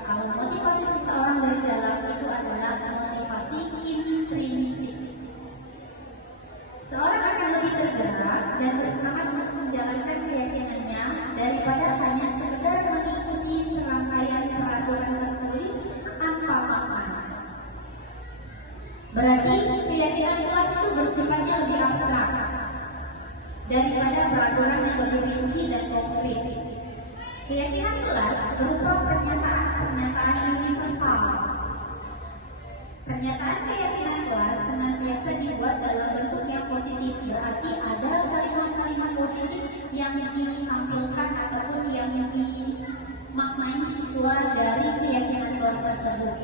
Kalau motivasi seseorang dari dalam itu adalah motivasi intrinsik. Seorang akan lebih tergerak dan bersemangat untuk menjalankan keyakinannya daripada hanya sekedar mengikuti serangkaian peraturan tertulis tanpa makna. Berarti keyakinan kelas itu bersifatnya lebih abstrak daripada peraturan yang lebih rinci dan konkret. Keyakinan kelas berupa pernyataan universal. Pernyataan keyakinan kelas senantiasa dibuat dalam bentuk yang positif, berarti ada kalimat-kalimat positif yang ditampilkan ataupun yang dimaknai siswa dari keyakinan kelas tersebut.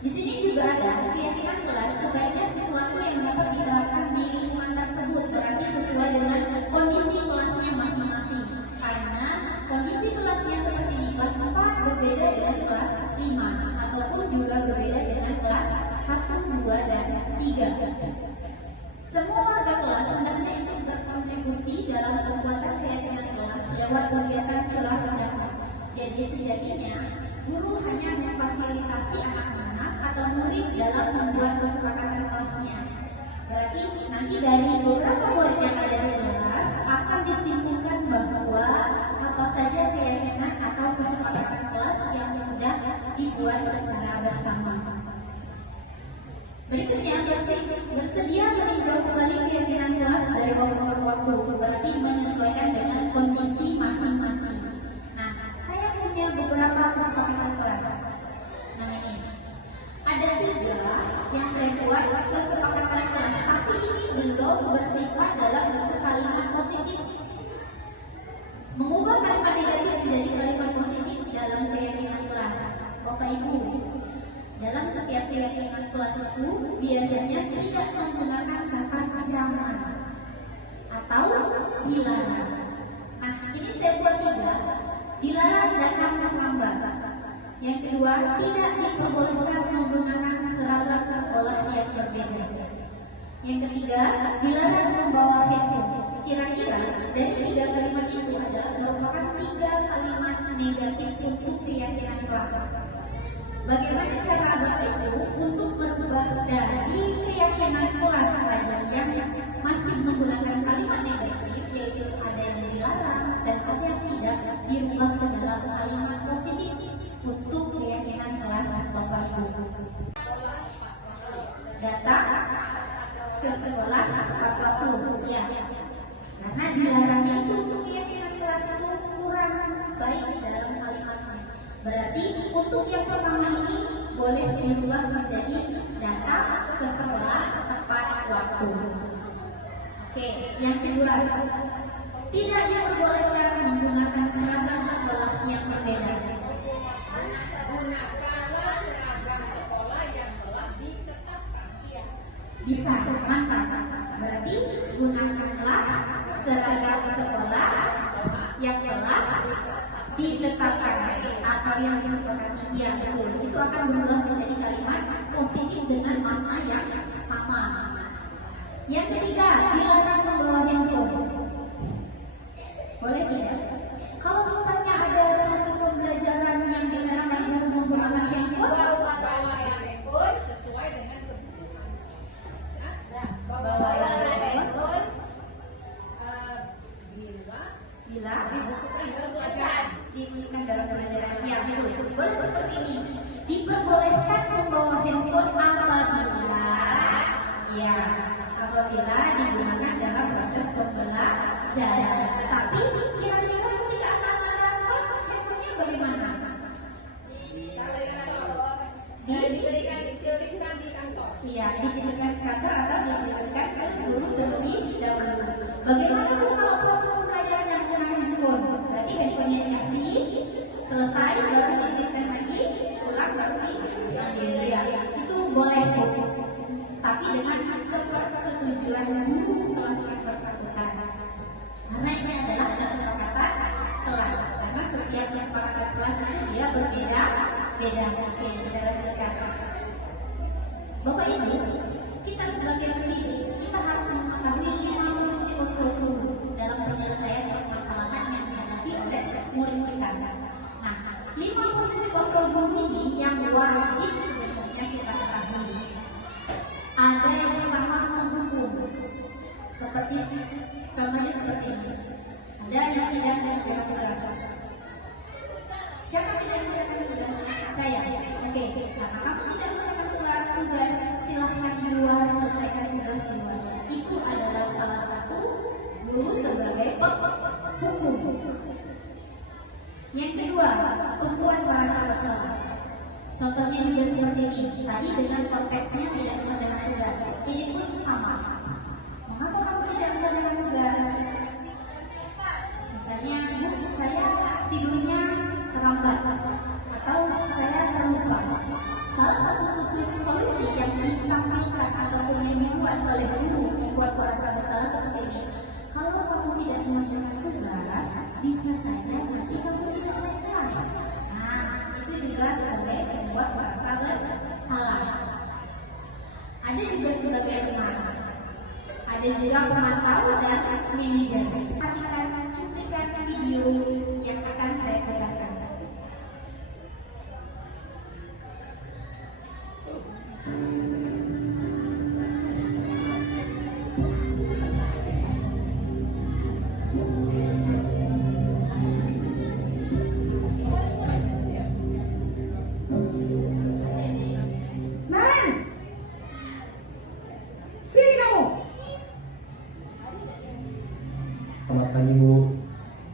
Di sini juga ada keyakinan kelas sebaiknya sesuatu yang dapat diterapkan di lingkungan tersebut, berarti sesuai dengan kondisi kelasnya masing-masing. Karena kondisi kelasnya seperti di kelas 4 berbeda dengan kelas 5 ataupun juga berbeda dengan kelas 1, 2, dan 3. Semua warga kelas hendaknya ikut berkontribusi dalam pembuatan keyakinan kelas lewat kegiatan telah terdapat. Jadi sejatinya guru hanya memfasilitasi anak-anak atau murid dalam membuat kesepakatan kelasnya. Berarti nanti dari beberapa murid yang ada di kelas akan disimpulkan bahwa apa saja keyakinan atau kesepakatan kelas yang sudah dibuat secara bersama. Berikutnya, bersedia meninjau kembali keyakinan kelas dari waktu ke waktu, berarti menyesuaikan dengan kondisi masing-masing. Nah, saya punya beberapa kesepakatan kelas. Nah, ini ada 3 yang saya buat kesepakatan kelas, tapi ini belum bersifat dalam bentuk kalimat positif. Mengubah kalimat negatif menjadi kalimat positif dalam keyakinan kelas. Bapak Ibu, dalam setiap keyakinan kelas itu biasanya tidak menggunakan kata jangan atau dilarang. Nah, ini saya buat 3. Dilarang datang terlambat. Yang kedua, tidak diperbolehkan menggunakan seragam sekolah yang berbeda. Yang ketiga, dilarang membawa handphone. Kira-kira dari 3 kalimat itu adalah merupakan 3 kalimat negatif untuk keyakinan kelas. Bagaimana cara Bapak itu untuk merubah dari keyakinan kelas saja yang masih menggunakan kalimat negatif, yaitu ada yang dilarang dan ada yang tidak, dirubah ke dalam kalimat positif untuk keyakinan kelas Bapak Ibu. Datang ke sekolah tepat waktu, ya. Karena dilarangnya itu untuk keyakinan kelas itu kurang baik dalam kalimatnya. Berarti untuk yang pertama ini boleh dirubah menjadi datang ke sekolah tepat waktu. Oke, yang kedua, tidak diperbolehkan menggunakan seragam sekolah yang berbeda. Gunakanlah seragam sekolah yang telah ditetapkan. Bisa, mantap. Berarti gunakanlah seragam sekolah yang telah ditetapkan atau yang disepakati. Ya, betul. Itu akan berubah menjadi kalimat positif dengan makna yang sama. Yang ketiga, dilarang membawa handphone. Boleh tidak? Kalau misalnya ada proses pembelajaran yang dilarang guru menggunakan handphone, Bawa handphone sesuai dengan kebutuhan. bawa handphone bila dibutuhkan dalam pelajaran. Ya, betul. Boleh seperti ini. Diperbolehkan membawa handphone apabila digunakan dalam proses pembelajaran. Tapi kira-kira ketika anak-anak handphonenya bagaimana? Diberikan di kantor. Iya, diberikan ke kantor atau diberikan ke guru terlebih dahulu. Bagaimana tuh kalau proses pembelajaran yang menggunakan handphone? Berarti handphonenya dikasih, selesai baru dititipkan lagi, pulang baru diambil. Ya, itu boleh tuh. Tapi dengan persetujuan guru kelas yang bersangkutan. Karena ini adalah kesepakatan kelas, karena setiap kesepakatan kelas itu dia berbeda. Oke, saya lanjutkan. Bapak Ibu, kita sebagai pendidik, kita harus mengetahui 5 posisi kontrol dulu dalam penyelesaian permasalahan yang dihadapi oleh murid kita. Nah, 5 posisi kontrol guru ini yang wajib sebenarnya kita ketahui. Ada yang pertama menghukum, contohnya seperti ini. Ada yang tidak mengerjakan tugas. Siapa tidak mengerjakan tugas? Saya. Oke, karena kamu tidak mengerjakan tugas, silahkan di luar selesaikan tugas di luar. Itu adalah salah satu guru sebagai hukum. Yang kedua, pembuat merasa bersalah. Contohnya juga seperti ini. Tadi dengan konteksnya tidak mengerjakan tugas. Ini pun sama. Mengapa kamu tidak mengerjakan tugas? Misalnya, Bu, saya tidurnya terlambat atau saya terlupa. Salah satu solusi yang ditampilkan ataupun yang dibuat oleh guru membuat merasa bersalah seperti ini. Kalau kamu tidak mengerjakan tugas, bisa saja nanti kamu tidak naik kelas. Nah, itu juga sebagai membuat merasa bersalah. Ada juga sebagai teman. Ada juga pemantau dan manajer. Perhatikan cuplikan video yang akan saya perlihatkan. Selamat pagi, Bu.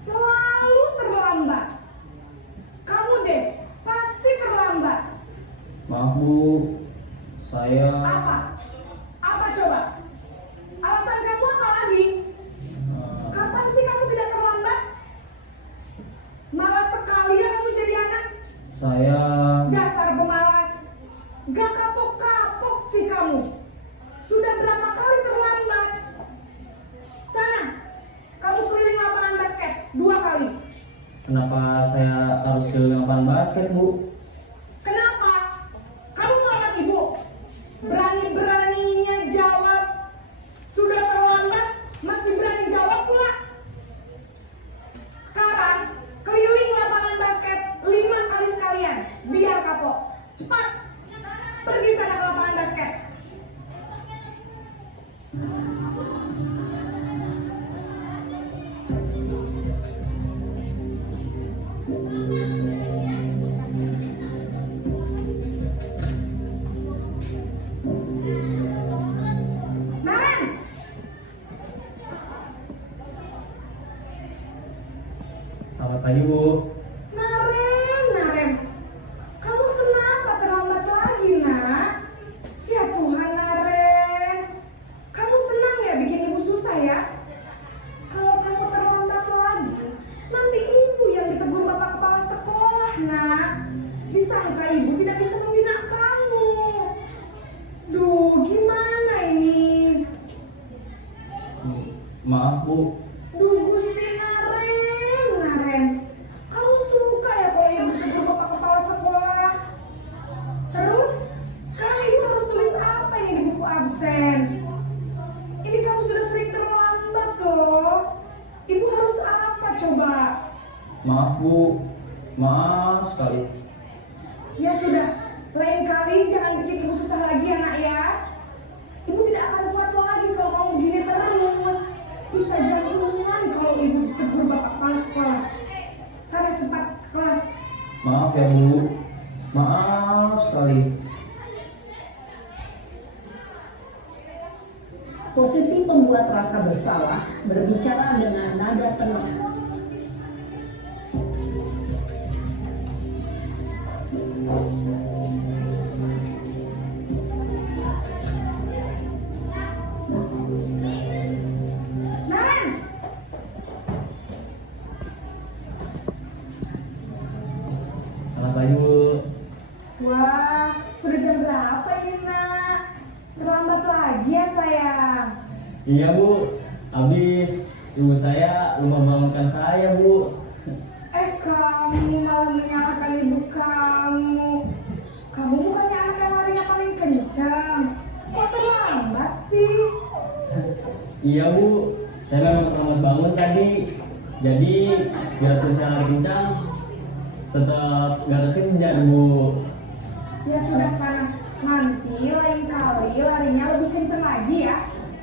Selalu terlambat. Kamu deh, pasti terlambat. Maaf, Bu. Saya... Apa? Apa coba? Alasan kamu apa lagi? Kapan sih kamu tidak terlambat? Malas sekali ya kamu jadi anak. Saya... Dasar pemalas. Gak kapok-kapok sih kamu. Sudah berapa kali terlambat? Sana, kamu keliling lapangan basket 2 kali. Kenapa saya harus keliling lapangan basket, Bu? Kenapa? Kamu melawan ibu? Berani-beraninya jawab. Sudah terlambat, masih berani jawab pula. Sekarang, keliling lapangan basket 5 kali sekalian. Biar kapok. Cepat, pergi sana ke lapangan basket. Maren! Selamat pagi, Bu. Naren, kamu kenapa terlambat lagi, nak? Ya Tuhan, Naren, kamu senang ya bikin ibu susah ya? Kalau kamu terlambat lagi, nanti ibu yang ditegur bapak kepala sekolah, nak. Disangka ibu tidak bisa membina kamu. Duh, gimana ini? Maaf, Bu. Duh, Gusti Naren, kamu suka ya kalau ibu ditegur bapak kepala sekolah? Terus, sekarang ibu harus tulis apa ini di buku absen? Ini kamu sudah sering terlambat loh. Ibu harus apa coba? Maaf, Bu. Maaf sekali. Ya sudah, lain kali jangan bikin ibu susah lagi ya nak ya. Ibu tidak akan kuat lagi kalau kamu begini terus. Bisa jantungan kalau ibu ditegur bapak kepala sekolah. Sana cepat ke kelas. Maaf ya, Bu. Maaf sekali. Posisi pembuat rasa bersalah berbicara dengan nada tenang. Naren! Selamat pagi, Bu. Wah, sudah jam berapa ini nak? Terlambat lagi ya sayang. Iya, Bu. Habis ibu saya lupa bangunkan saya, Bu. kamu malah menyalahkan ibu kamu. Kamu bukannya anak yang larinya paling kencang. Kok terlambat sih? Iya Bu, saya memang terlambat bangun tadi. Jadi biar saya lari kencang, tetap nggak kekejar Bu. Ya sudah sana. Nanti lain kali larinya lebih kencang lagi ya.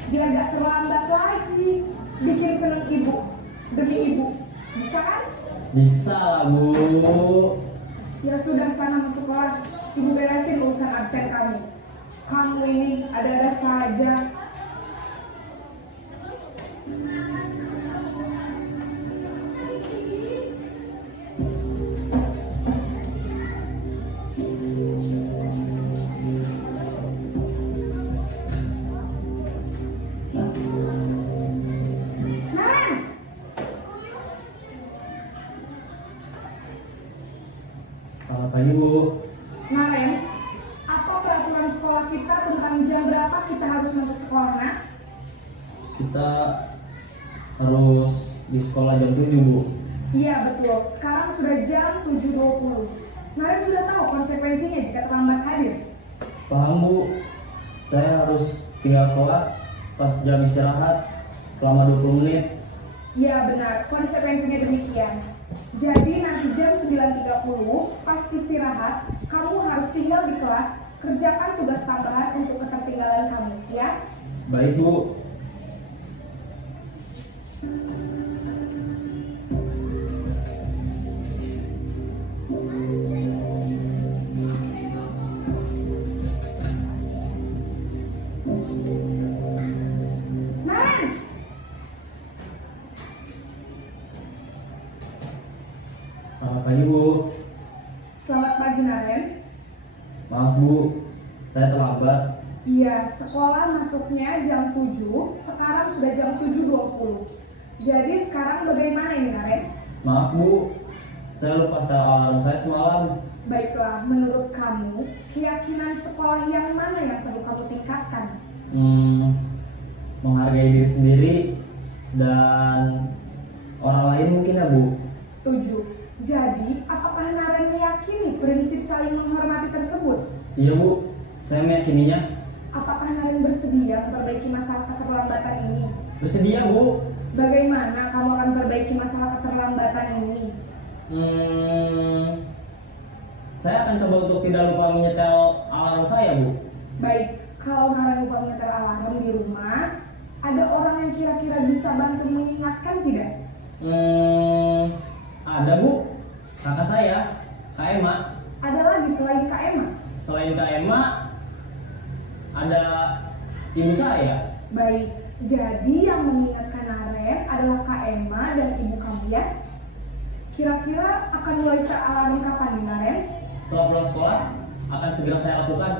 Biar gak terlambat lagi. Bikin seneng ibu. Demi ibu. Bisa kan? Bisa lah Bu. Ya sudah sana masuk kelas. Ibu beresin urusan absen kamu. Kamu ini ada-ada saja. Naren! Selamat pagi Bu. Naren, apa peraturan sekolah kita tentang jam berapa kita harus masuk sekolah, nak? Kita harus di sekolah jam 7 Bu. Iya betul, sekarang sudah jam 7.20. Naren sudah tahu konsekuensinya jika terlambat hadir. Paham Bu. Saya harus tinggal kelas pas jam istirahat selama 20 menit. Iya benar, konsekuensinya demikian. Jadi nanti jam 9.30 pas istirahat, kamu harus tinggal di kelas, kerjakan tugas tambahan untuk ketertinggalan kamu, ya? Baik Bu. Naren! Selamat pagi Bu. Selamat pagi Naren. Maaf Bu, saya terlambat. Iya, sekolah masuknya jam 7, sekarang sudah jam 7.20. Jadi sekarang bagaimana ini Naren? Maaf Bu, saya lupa setel alarm saya semalam. Baiklah, menurut kamu, keyakinan sekolah yang mana yang perlu kamu tingkatkan? Menghargai diri sendiri dan orang lain mungkin ya Bu. Setuju. Jadi, apakah Naren meyakini prinsip saling menghormati tersebut? Iya Bu, saya meyakininya. Apakah Naren bersedia memperbaiki masalah keterlambatan ini? Bersedia Bu. Bagaimana kamu akan memperbaiki masalah keterlambatan ini? Saya akan coba untuk tidak lupa menyetel alarm saya Bu. Baik, kalau Naren lupa menyetel alarm di rumah, ada orang yang kira-kira bisa bantu mengingatkan tidak? Ada Bu, kakak saya, Kak Emma. Ada lagi selain Kak Emma? Selain Kak Emma, ada ibu saya. Baik, jadi yang mengingatkan Naren adalah Kak Emma dan ibu kamu ya? Kira-kira akan mulai set alarm kapan nih Naren? Setelah pulang sekolah, akan segera saya lakukan.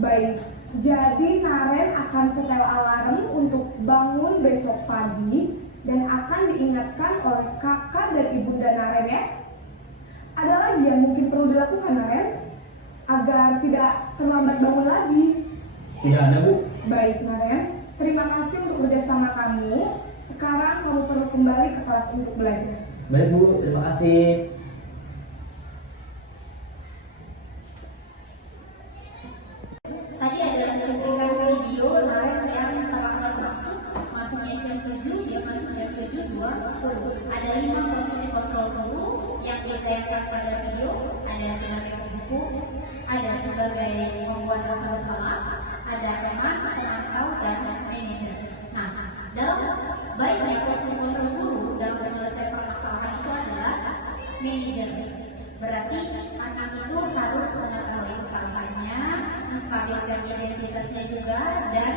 Baik, jadi Naren akan setel alarm untuk bangun besok pagi dan akan diingatkan oleh kakak dan ibunda Naren ya. Ada lagi yang mungkin perlu dilakukan Naren agar tidak terlambat bangun lagi? Tidak ada Bu. Baik Naren, terima kasih untuk kerjasama kamu. Sekarang kamu perlu kembali ke kelas untuk belajar. Baik Bu, terima kasih. Tadi adalah cuplikan video Naren yang terlambat masuknya jam 7, dia masuk jam 7.20. Ada 5 posisi kontrol guru yang ditayangkan pada video. Ada sebagai pembuku, ada sebagai pembuat rasa bersalah, ada teman, pemantau, dan manajer. Nah, dalam baiknya posisi kontrol guru dalam menyelesaikan permasalahan itu adalah manajer. Berarti anak itu harus mengetahui kesalahannya, menstabilkan identitasnya juga, dan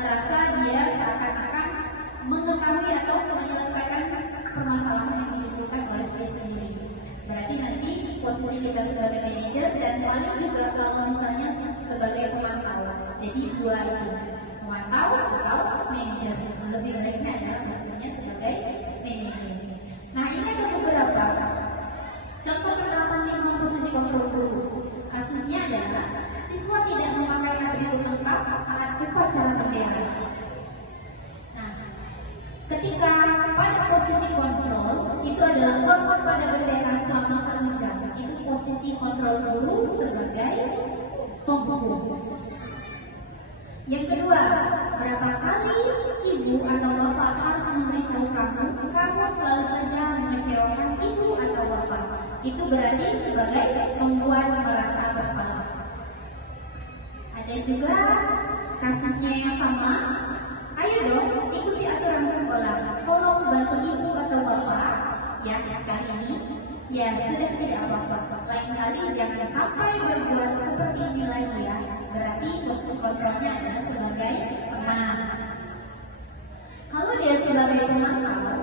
merasa dia seakan-akan mengetahui atau menyelesaikan permasalahan yang ditimbulkan oleh diri sendiri. Berarti nanti posisi kita sebagai manajer dan paling juga kalau misalnya sebagai pemantau. Jadi dua itu, pemantau atau manajer. Lebih baiknya adalah posisinya sebagai manajer. Nah ini ada beberapa contoh penerapan lingkungan posisi kontrol guru. Kasusnya adalah siswa tidak memakai atribut lengkap saat upacara bendera. Nah, ketika pada posisi kontrol itu adalah pada bendera selama 1 jam. Itu posisi kontrol guru sebagai pembuku. Yang kedua, berapa kali ibu atau bapak harus memberitahu kamu selalu saja mengecewakan ibu atau bapak. Itu berarti sebagai membuat merasa bersalah. Ada juga kasusnya yang sama. Ayo dong, ikuti aturan sekolah. Tolong bantu ibu atau bapak. Ya, sekali ini, ya sudah tidak apa-apa. Lain kali jangan sampai berbuat seperti ini lagi ya. Berarti posisi kontrolnya adalah sebagai teman. Kalau dia sebagai pemantau,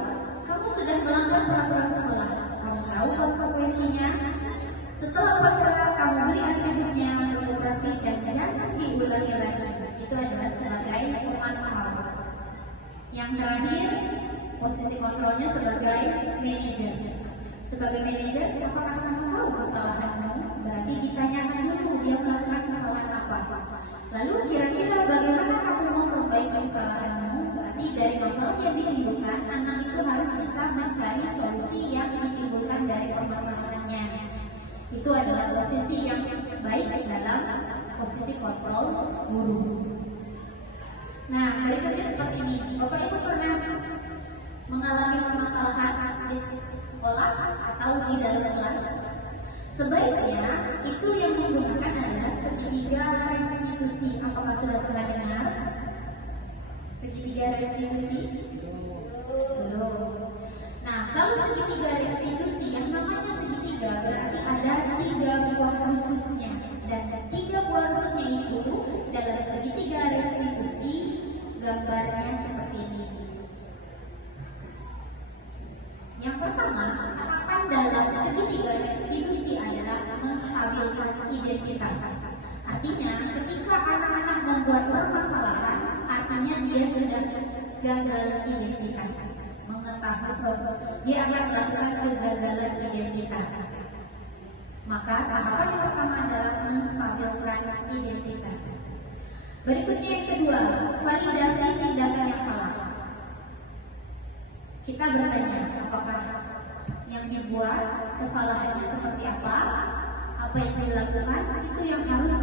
kamu sudah melanggar peraturan sekolah. Kamu tahu konsekuensinya. Setelah upacara, kamu beli atributnya, fotografi, dan jangan diulangi lagi. Itu adalah sebagai pemantau. Yang terakhir, posisi kontrolnya sebagai manajer. Sebagai manajer, apakah kamu tahu kesalahanmu? Berarti ditanyakan dulu dia melakukan kesalahan apa. Lalu kira-kira bagaimana kamu memperbaiki kesalahanmu? Berarti dari masalah yang ditimbulkan, anak itu harus bisa mencari solusi yang ditimbulkan dari permasalahannya. Itu adalah posisi yang baik dalam posisi kontrol guru. Nah, berikutnya seperti ini. Bapak Ibu pernah mengalami permasalahan di sekolah atau di dalam kelas? Sebaiknya itu yang menggunakan adalah segitiga restitusi. Apakah sudah pernah dengar? Segitiga restitusi? Belum. Nah, kalau segitiga restitusi, yang namanya segitiga berarti ada 3 buah rusuknya. Dan 3 buah rusuknya itu dalam segitiga restitusi gambarnya seperti ini. Yang pertama, tahapan dalam segitiga restitusi adalah menstabilkan identitas. Artinya, ketika anak-anak membuat permasalahan, artinya dia sudah gagal identitas. Mengetahui dia akan melakukan kegagalan identitas. Maka tahapan yang pertama adalah menstabilkan identitas. Berikutnya yang kedua, validasi tindakan yang salah. Kita bertanya, apakah yang dibuat kesalahannya seperti apa yang dilakukan, itu yang harus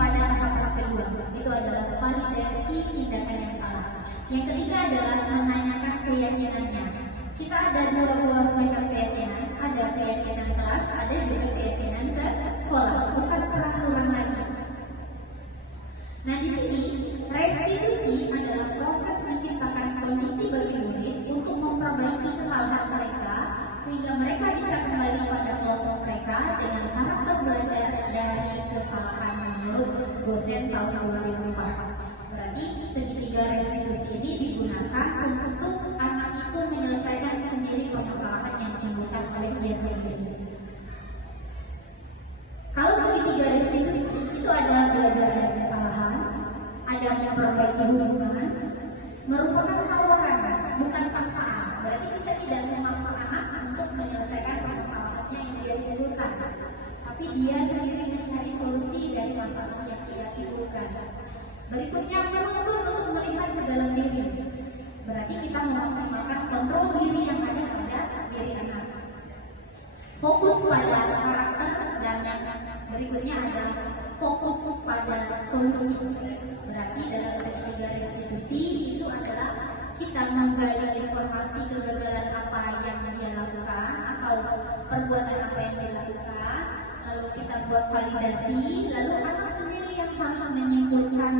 pada tahap kedua. Itu adalah validasi tindakan yang salah. Yang ketiga adalah menanyakan keyakinannya. Kita ada 2 macam keyakinan, ada keyakinan kelas, ada juga keyakinan sekolah, bukan peraturan lagi. Nah, di sini restitusi adalah proses menciptakan kondisi bagi murid untuk memperbaiki kesalahan mereka sehingga mereka bisa kembali pada kelompok mereka dengan karakter belajar dari kesalahan menurut dosen tahun 2004. Berarti segitiga restitusi ini digunakan untuk anak itu menyelesaikan sendiri permasalahan yang ditimbulkan oleh dia sendiri. Kalau segitiga restitusi itu ada belajar dari kesalahan, ada memperbaiki hubungan, merupakan tawaran, bukan paksaan. Berarti kita tidak memaksa anak untuk menyelesaikan permasalahannya yang dia timbulkan, tapi dia sendiri mencari solusi dari masalah yang dia timbulkan. Berikutnya, menuntut untuk melihat ke dalam diri. Berarti kita memaksimalkan kontrol diri yang ada pada diri anak. Fokus pada karakter, dan yang berikutnya adalah fokus pada solusi. Berarti dalam segitiga restitusi itu adalah kita menggali informasi kegagalan apa yang dia lakukan atau perbuatan apa yang dia lakukan, lalu kita buat validasi, lalu anak sendiri yang harus menyimpulkan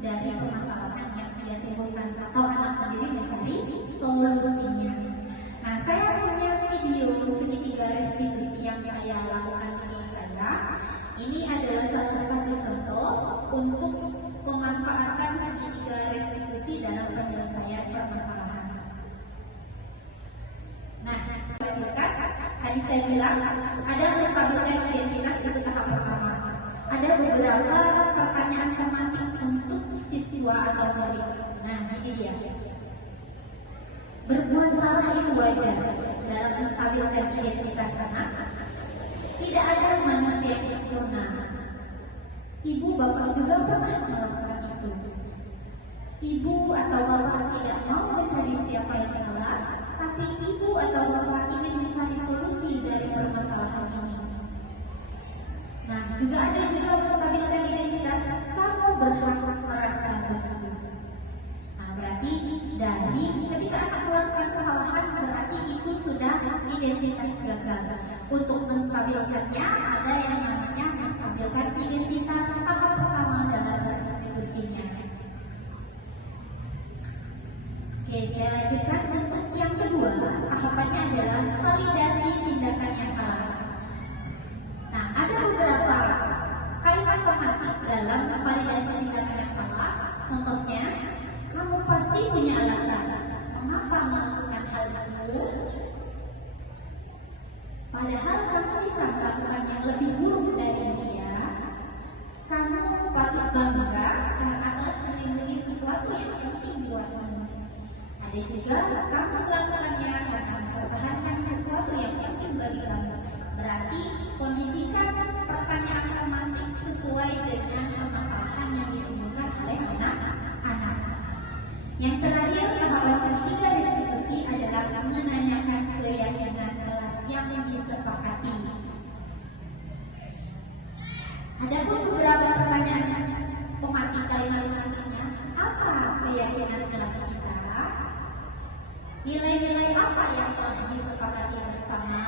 dari permasalahan yang dia timbulkan atau anak sendiri mencari solusinya. Nah, saya punya video segitiga restitusi yang saya lakukan di saya. Ini adalah salah satu contoh untuk memanfaatkan segitiga restitusi dalam penyelesaian permasalahan. Nah, tadi saya bilang ada menstabilkan identitas itu tahap pertama. Ada beberapa pertanyaan tematik untuk siswa atau murid. Nah, ini dia. Berbuat salah itu wajar dalam menstabilkan identitas anak. Tidak ada manusia yang sempurna. Ibu bapak juga pernah melakukan itu. Ibu atau bapak tidak mau mencari siapa yang salah, tapi ibu atau bapak ingin mencari solusi dari permasalahan ini. Nah, juga ada juga menstabilkan identitas, kamu berhak merasa begitu. Nah, berarti dari ketika anak melakukan kesalahan berarti itu sudah identitas gagal. Untuk menstabilkannya ada yang namanya menstabilkan identitas tahap pertama dalam restitusinya. Oke, saya lanjutkan untuk yang kedua, tahapannya adalah validasi tindakan yang salah. Nah, ada beberapa kalimat pematik dalam validasi tindakan yang salah. Contohnya, kamu pasti punya alasan mengapa melakukan hal itu. Padahal kamu bisa melakukan yang lebih buruk dari dia. Kamu patut bangga karena telah melindungi sesuatu yang penting buatmu. Ada juga kamu melakukannya karena mempertahankan sesuatu yang penting bagi kamu. Berarti kondisikan pertanyaan romantik sesuai dengan permasalahan yang ditimbulkan oleh anak-anak. Yang terakhir, tahapan ketiga restitusi adalah menanyakan keyakinan kelas yang disepakati. Adapun beberapa pertanyaan pematik kalimat pematiknya, apa keyakinan kelas kita? Nilai-nilai apa yang telah disepakati bersama?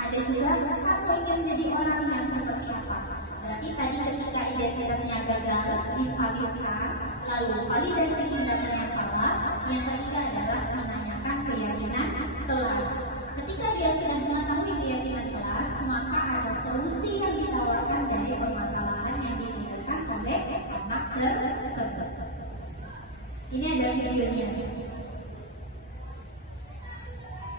Ada juga kamu ingin menjadi orang yang seperti apa? Berarti tadi ketika identitasnya gagal distabilkan, lalu validasi tindakan yang salah. Yang ketiga adalah menanyakan keyakinan kelas. Ketika dia sudah mengetahui keyakinan kelas, maka ada solusi yang ditawarkan dari permasalahan yang ditimbulkan oleh anak tersebut. Ini ada videonya.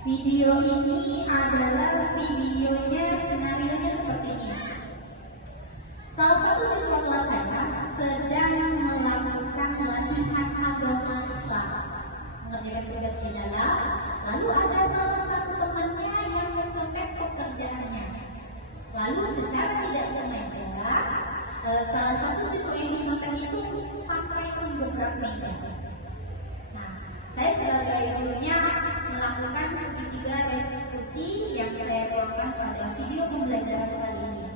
Video ini adalah videonya, skenarionya seperti ini. Salah satu siswa kelas saya sedang melakukan latihan agama Islam, mengerjakan tugas di dalam. Lalu ada salah satu temannya yang mencontek pekerjaannya. Lalu secara tidak sengaja, salah satu siswa yang dicontek itu sampai mendobrak meja. Nah, saya sebagai gurunya melakukan segitiga restitusi yang saya tuangkan pada video pembelajaran kali ini.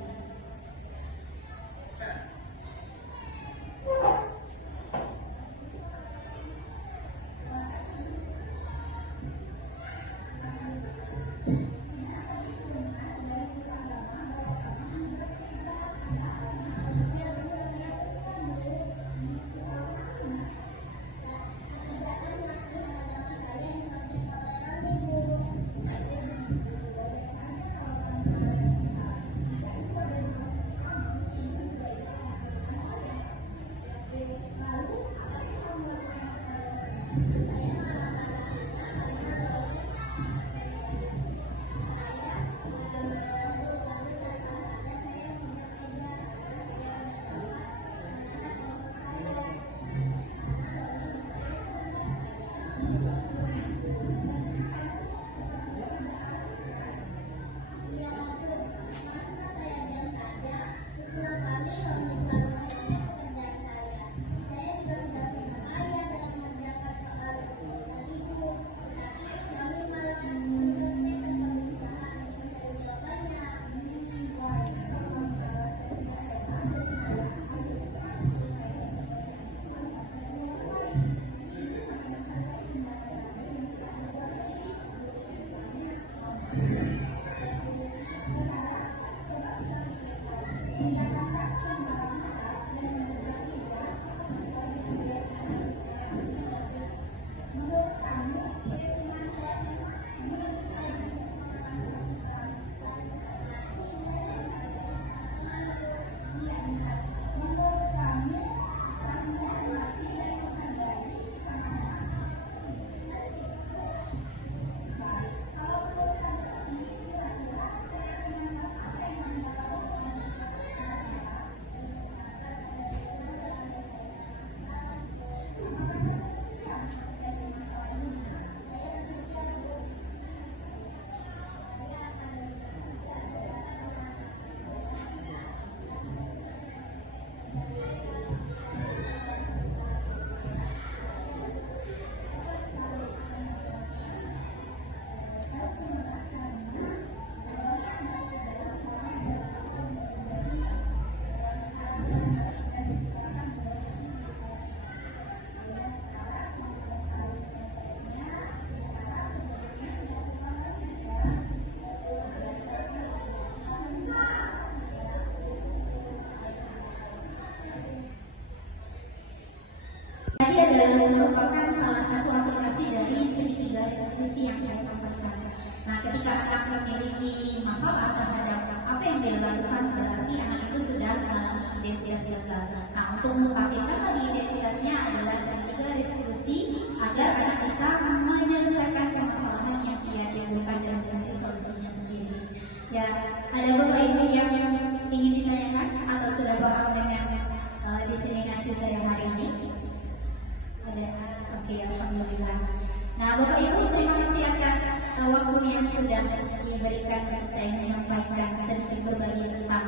adalah merupakan salah satu aplikasi dari segitiga diskusi yang saya sampaikan. Nah, ketika anak memiliki masalah terhadap apa yang dia lakukan, berarti anak itu sudah mengalami identitas gagal. Nah, untuk menstabilkan tadi identitasnya adalah segitiga diskusi agar anak bisa menyelesaikan permasalahan yang dia timbulkan dan mencari solusinya sendiri. Ya, ada Bapak Ibu yang ingin ditanyakan atau sudah paham dengan diseminasi saya hari ini? Ada? Oke, alhamdulillah. Nah, Bapak Ibu, terima kasih atas waktu yang sudah diberikan untuk saya menyampaikan sedikit berbagi tentang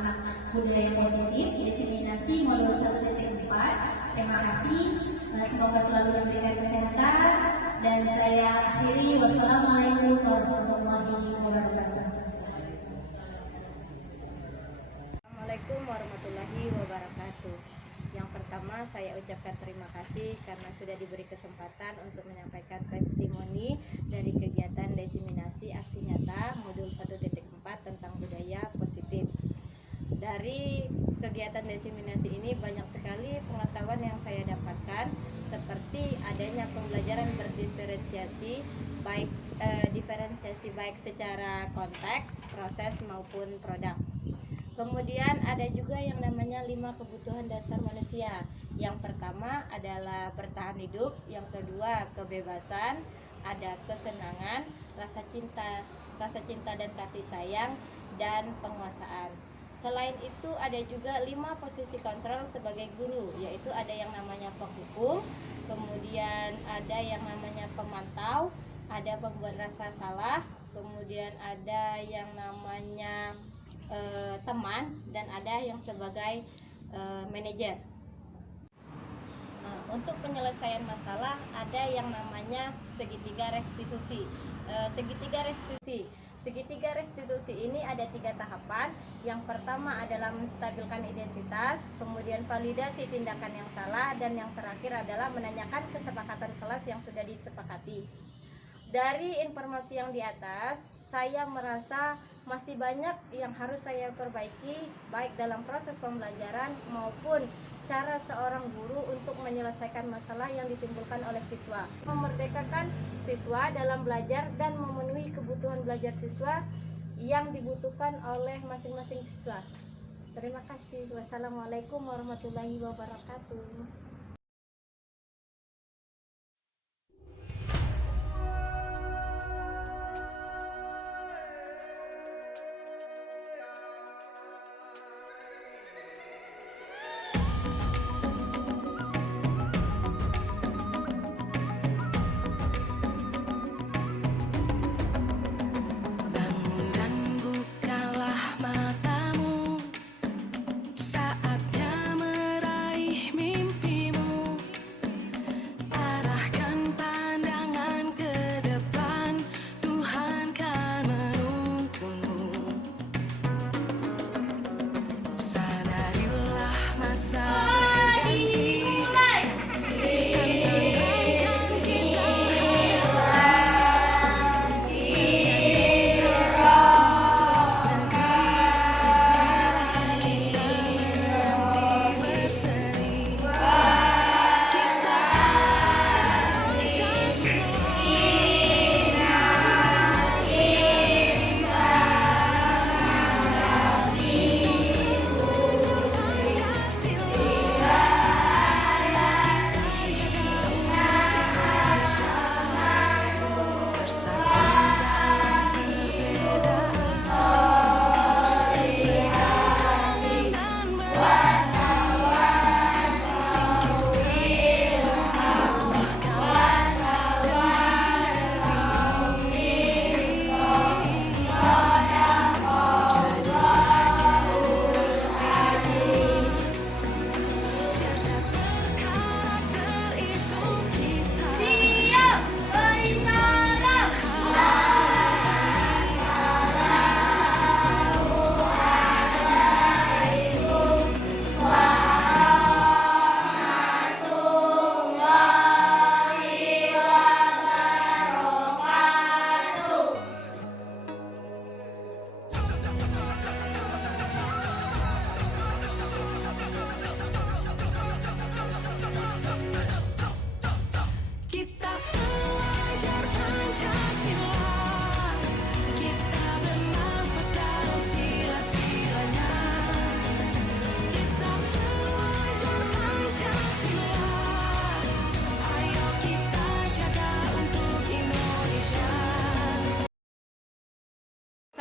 budaya positif, diseminasi modul 1.4. Terima kasih. Semoga selalu diberikan kesehatan dan saya akhiri. Wassalamualaikum warahmatullahi wabarakatuh. Assalamualaikum warahmatullahi wabarakatuh. Yang pertama saya ucapkan terima kasih karena sudah diberi kesempatan untuk menyampaikan testimoni dari kegiatan diseminasi aksi nyata modul 1.4 tentang budaya positif. Dari kegiatan diseminasi ini banyak sekali pengetahuan yang saya dapatkan, seperti adanya pembelajaran berdiferensiasi baik secara konteks, proses maupun produk. Kemudian ada juga yang namanya 5 kebutuhan dasar manusia. Yang pertama adalah bertahan hidup, yang kedua kebebasan, ada kesenangan, rasa cinta dan kasih sayang, dan penguasaan. Selain itu ada juga 5 posisi kontrol sebagai guru, yaitu ada yang namanya penghukum, kemudian ada yang namanya pemantau, ada pembuat rasa salah, kemudian ada yang namanya teman, dan ada yang sebagai manajer. Untuk penyelesaian masalah ada yang namanya segitiga restitusi. Segitiga restitusi ini ada 3 tahapan. Yang pertama adalah menstabilkan identitas, kemudian validasi tindakan yang salah, dan yang terakhir adalah menanyakan kesepakatan kelas yang sudah disepakati. Dari informasi yang di atas, saya merasa masih banyak yang harus saya perbaiki, baik dalam proses pembelajaran maupun cara seorang guru untuk menyelesaikan masalah yang ditimbulkan oleh siswa. Memerdekakan siswa dalam belajar dan memenuhi kebutuhan belajar siswa yang dibutuhkan oleh masing-masing siswa. Terima kasih. Wassalamualaikum warahmatullahi wabarakatuh. Bangun dan bukalah matamu, saatnya meraih mimpimu.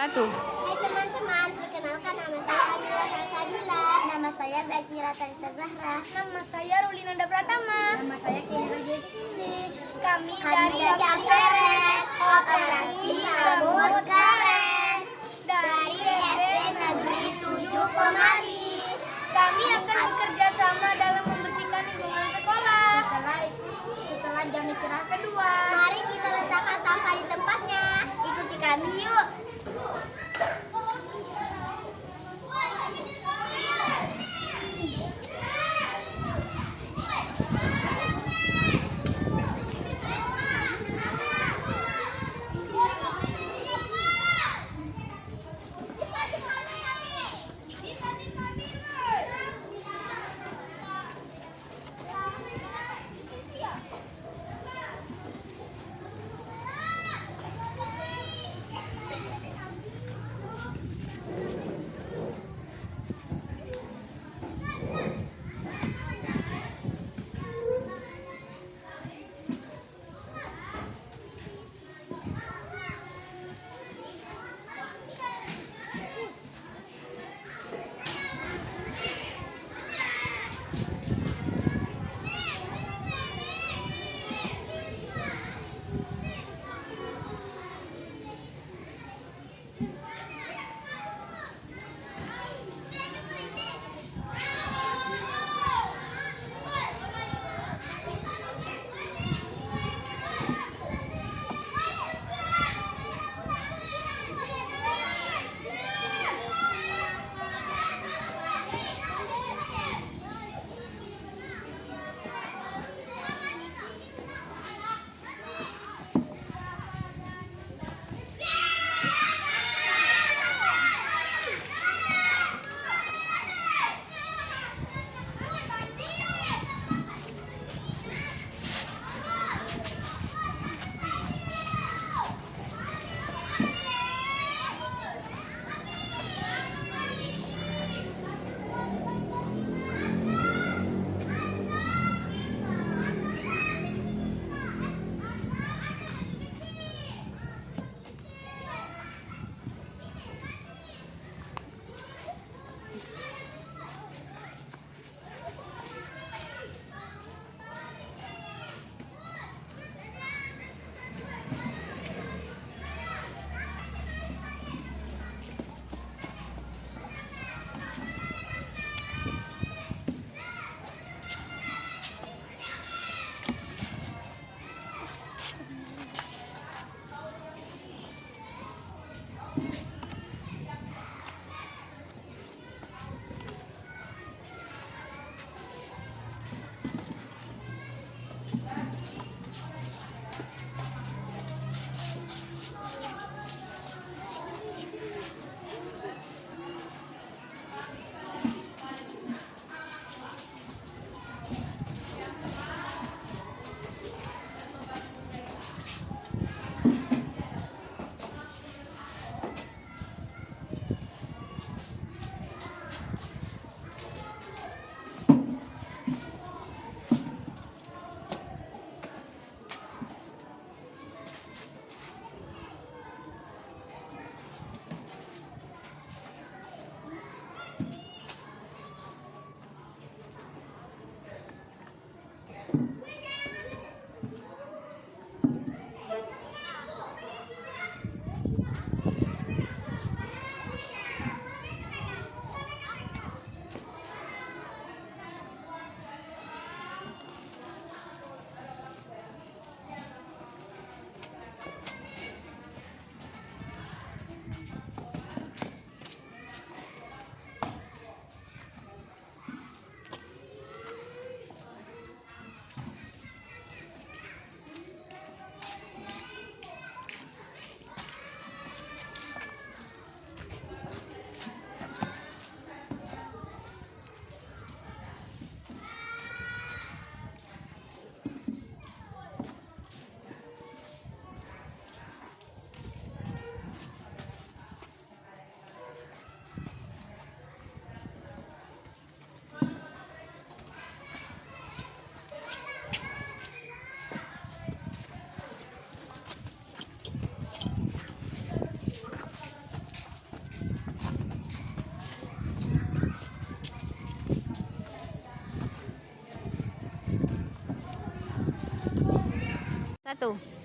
Satu. Hai teman-teman, perkenalkan nama saya Amira Salsabila. Nama saya Zakira Talita Zahra. Nama saya Rulinanda Pratama. Nama saya Kendra Jesindi. Kami dari Seret, Operasi Sambut Karen. Dari SD Negeri 7 Komari. Kami akan bekerja sama dalam membersihkan lingkungan sekolah. Setelah jam istirahat kedua, mari kita letakkan sampah di tempatnya. Ikuti kami yuk. wabarakatuh.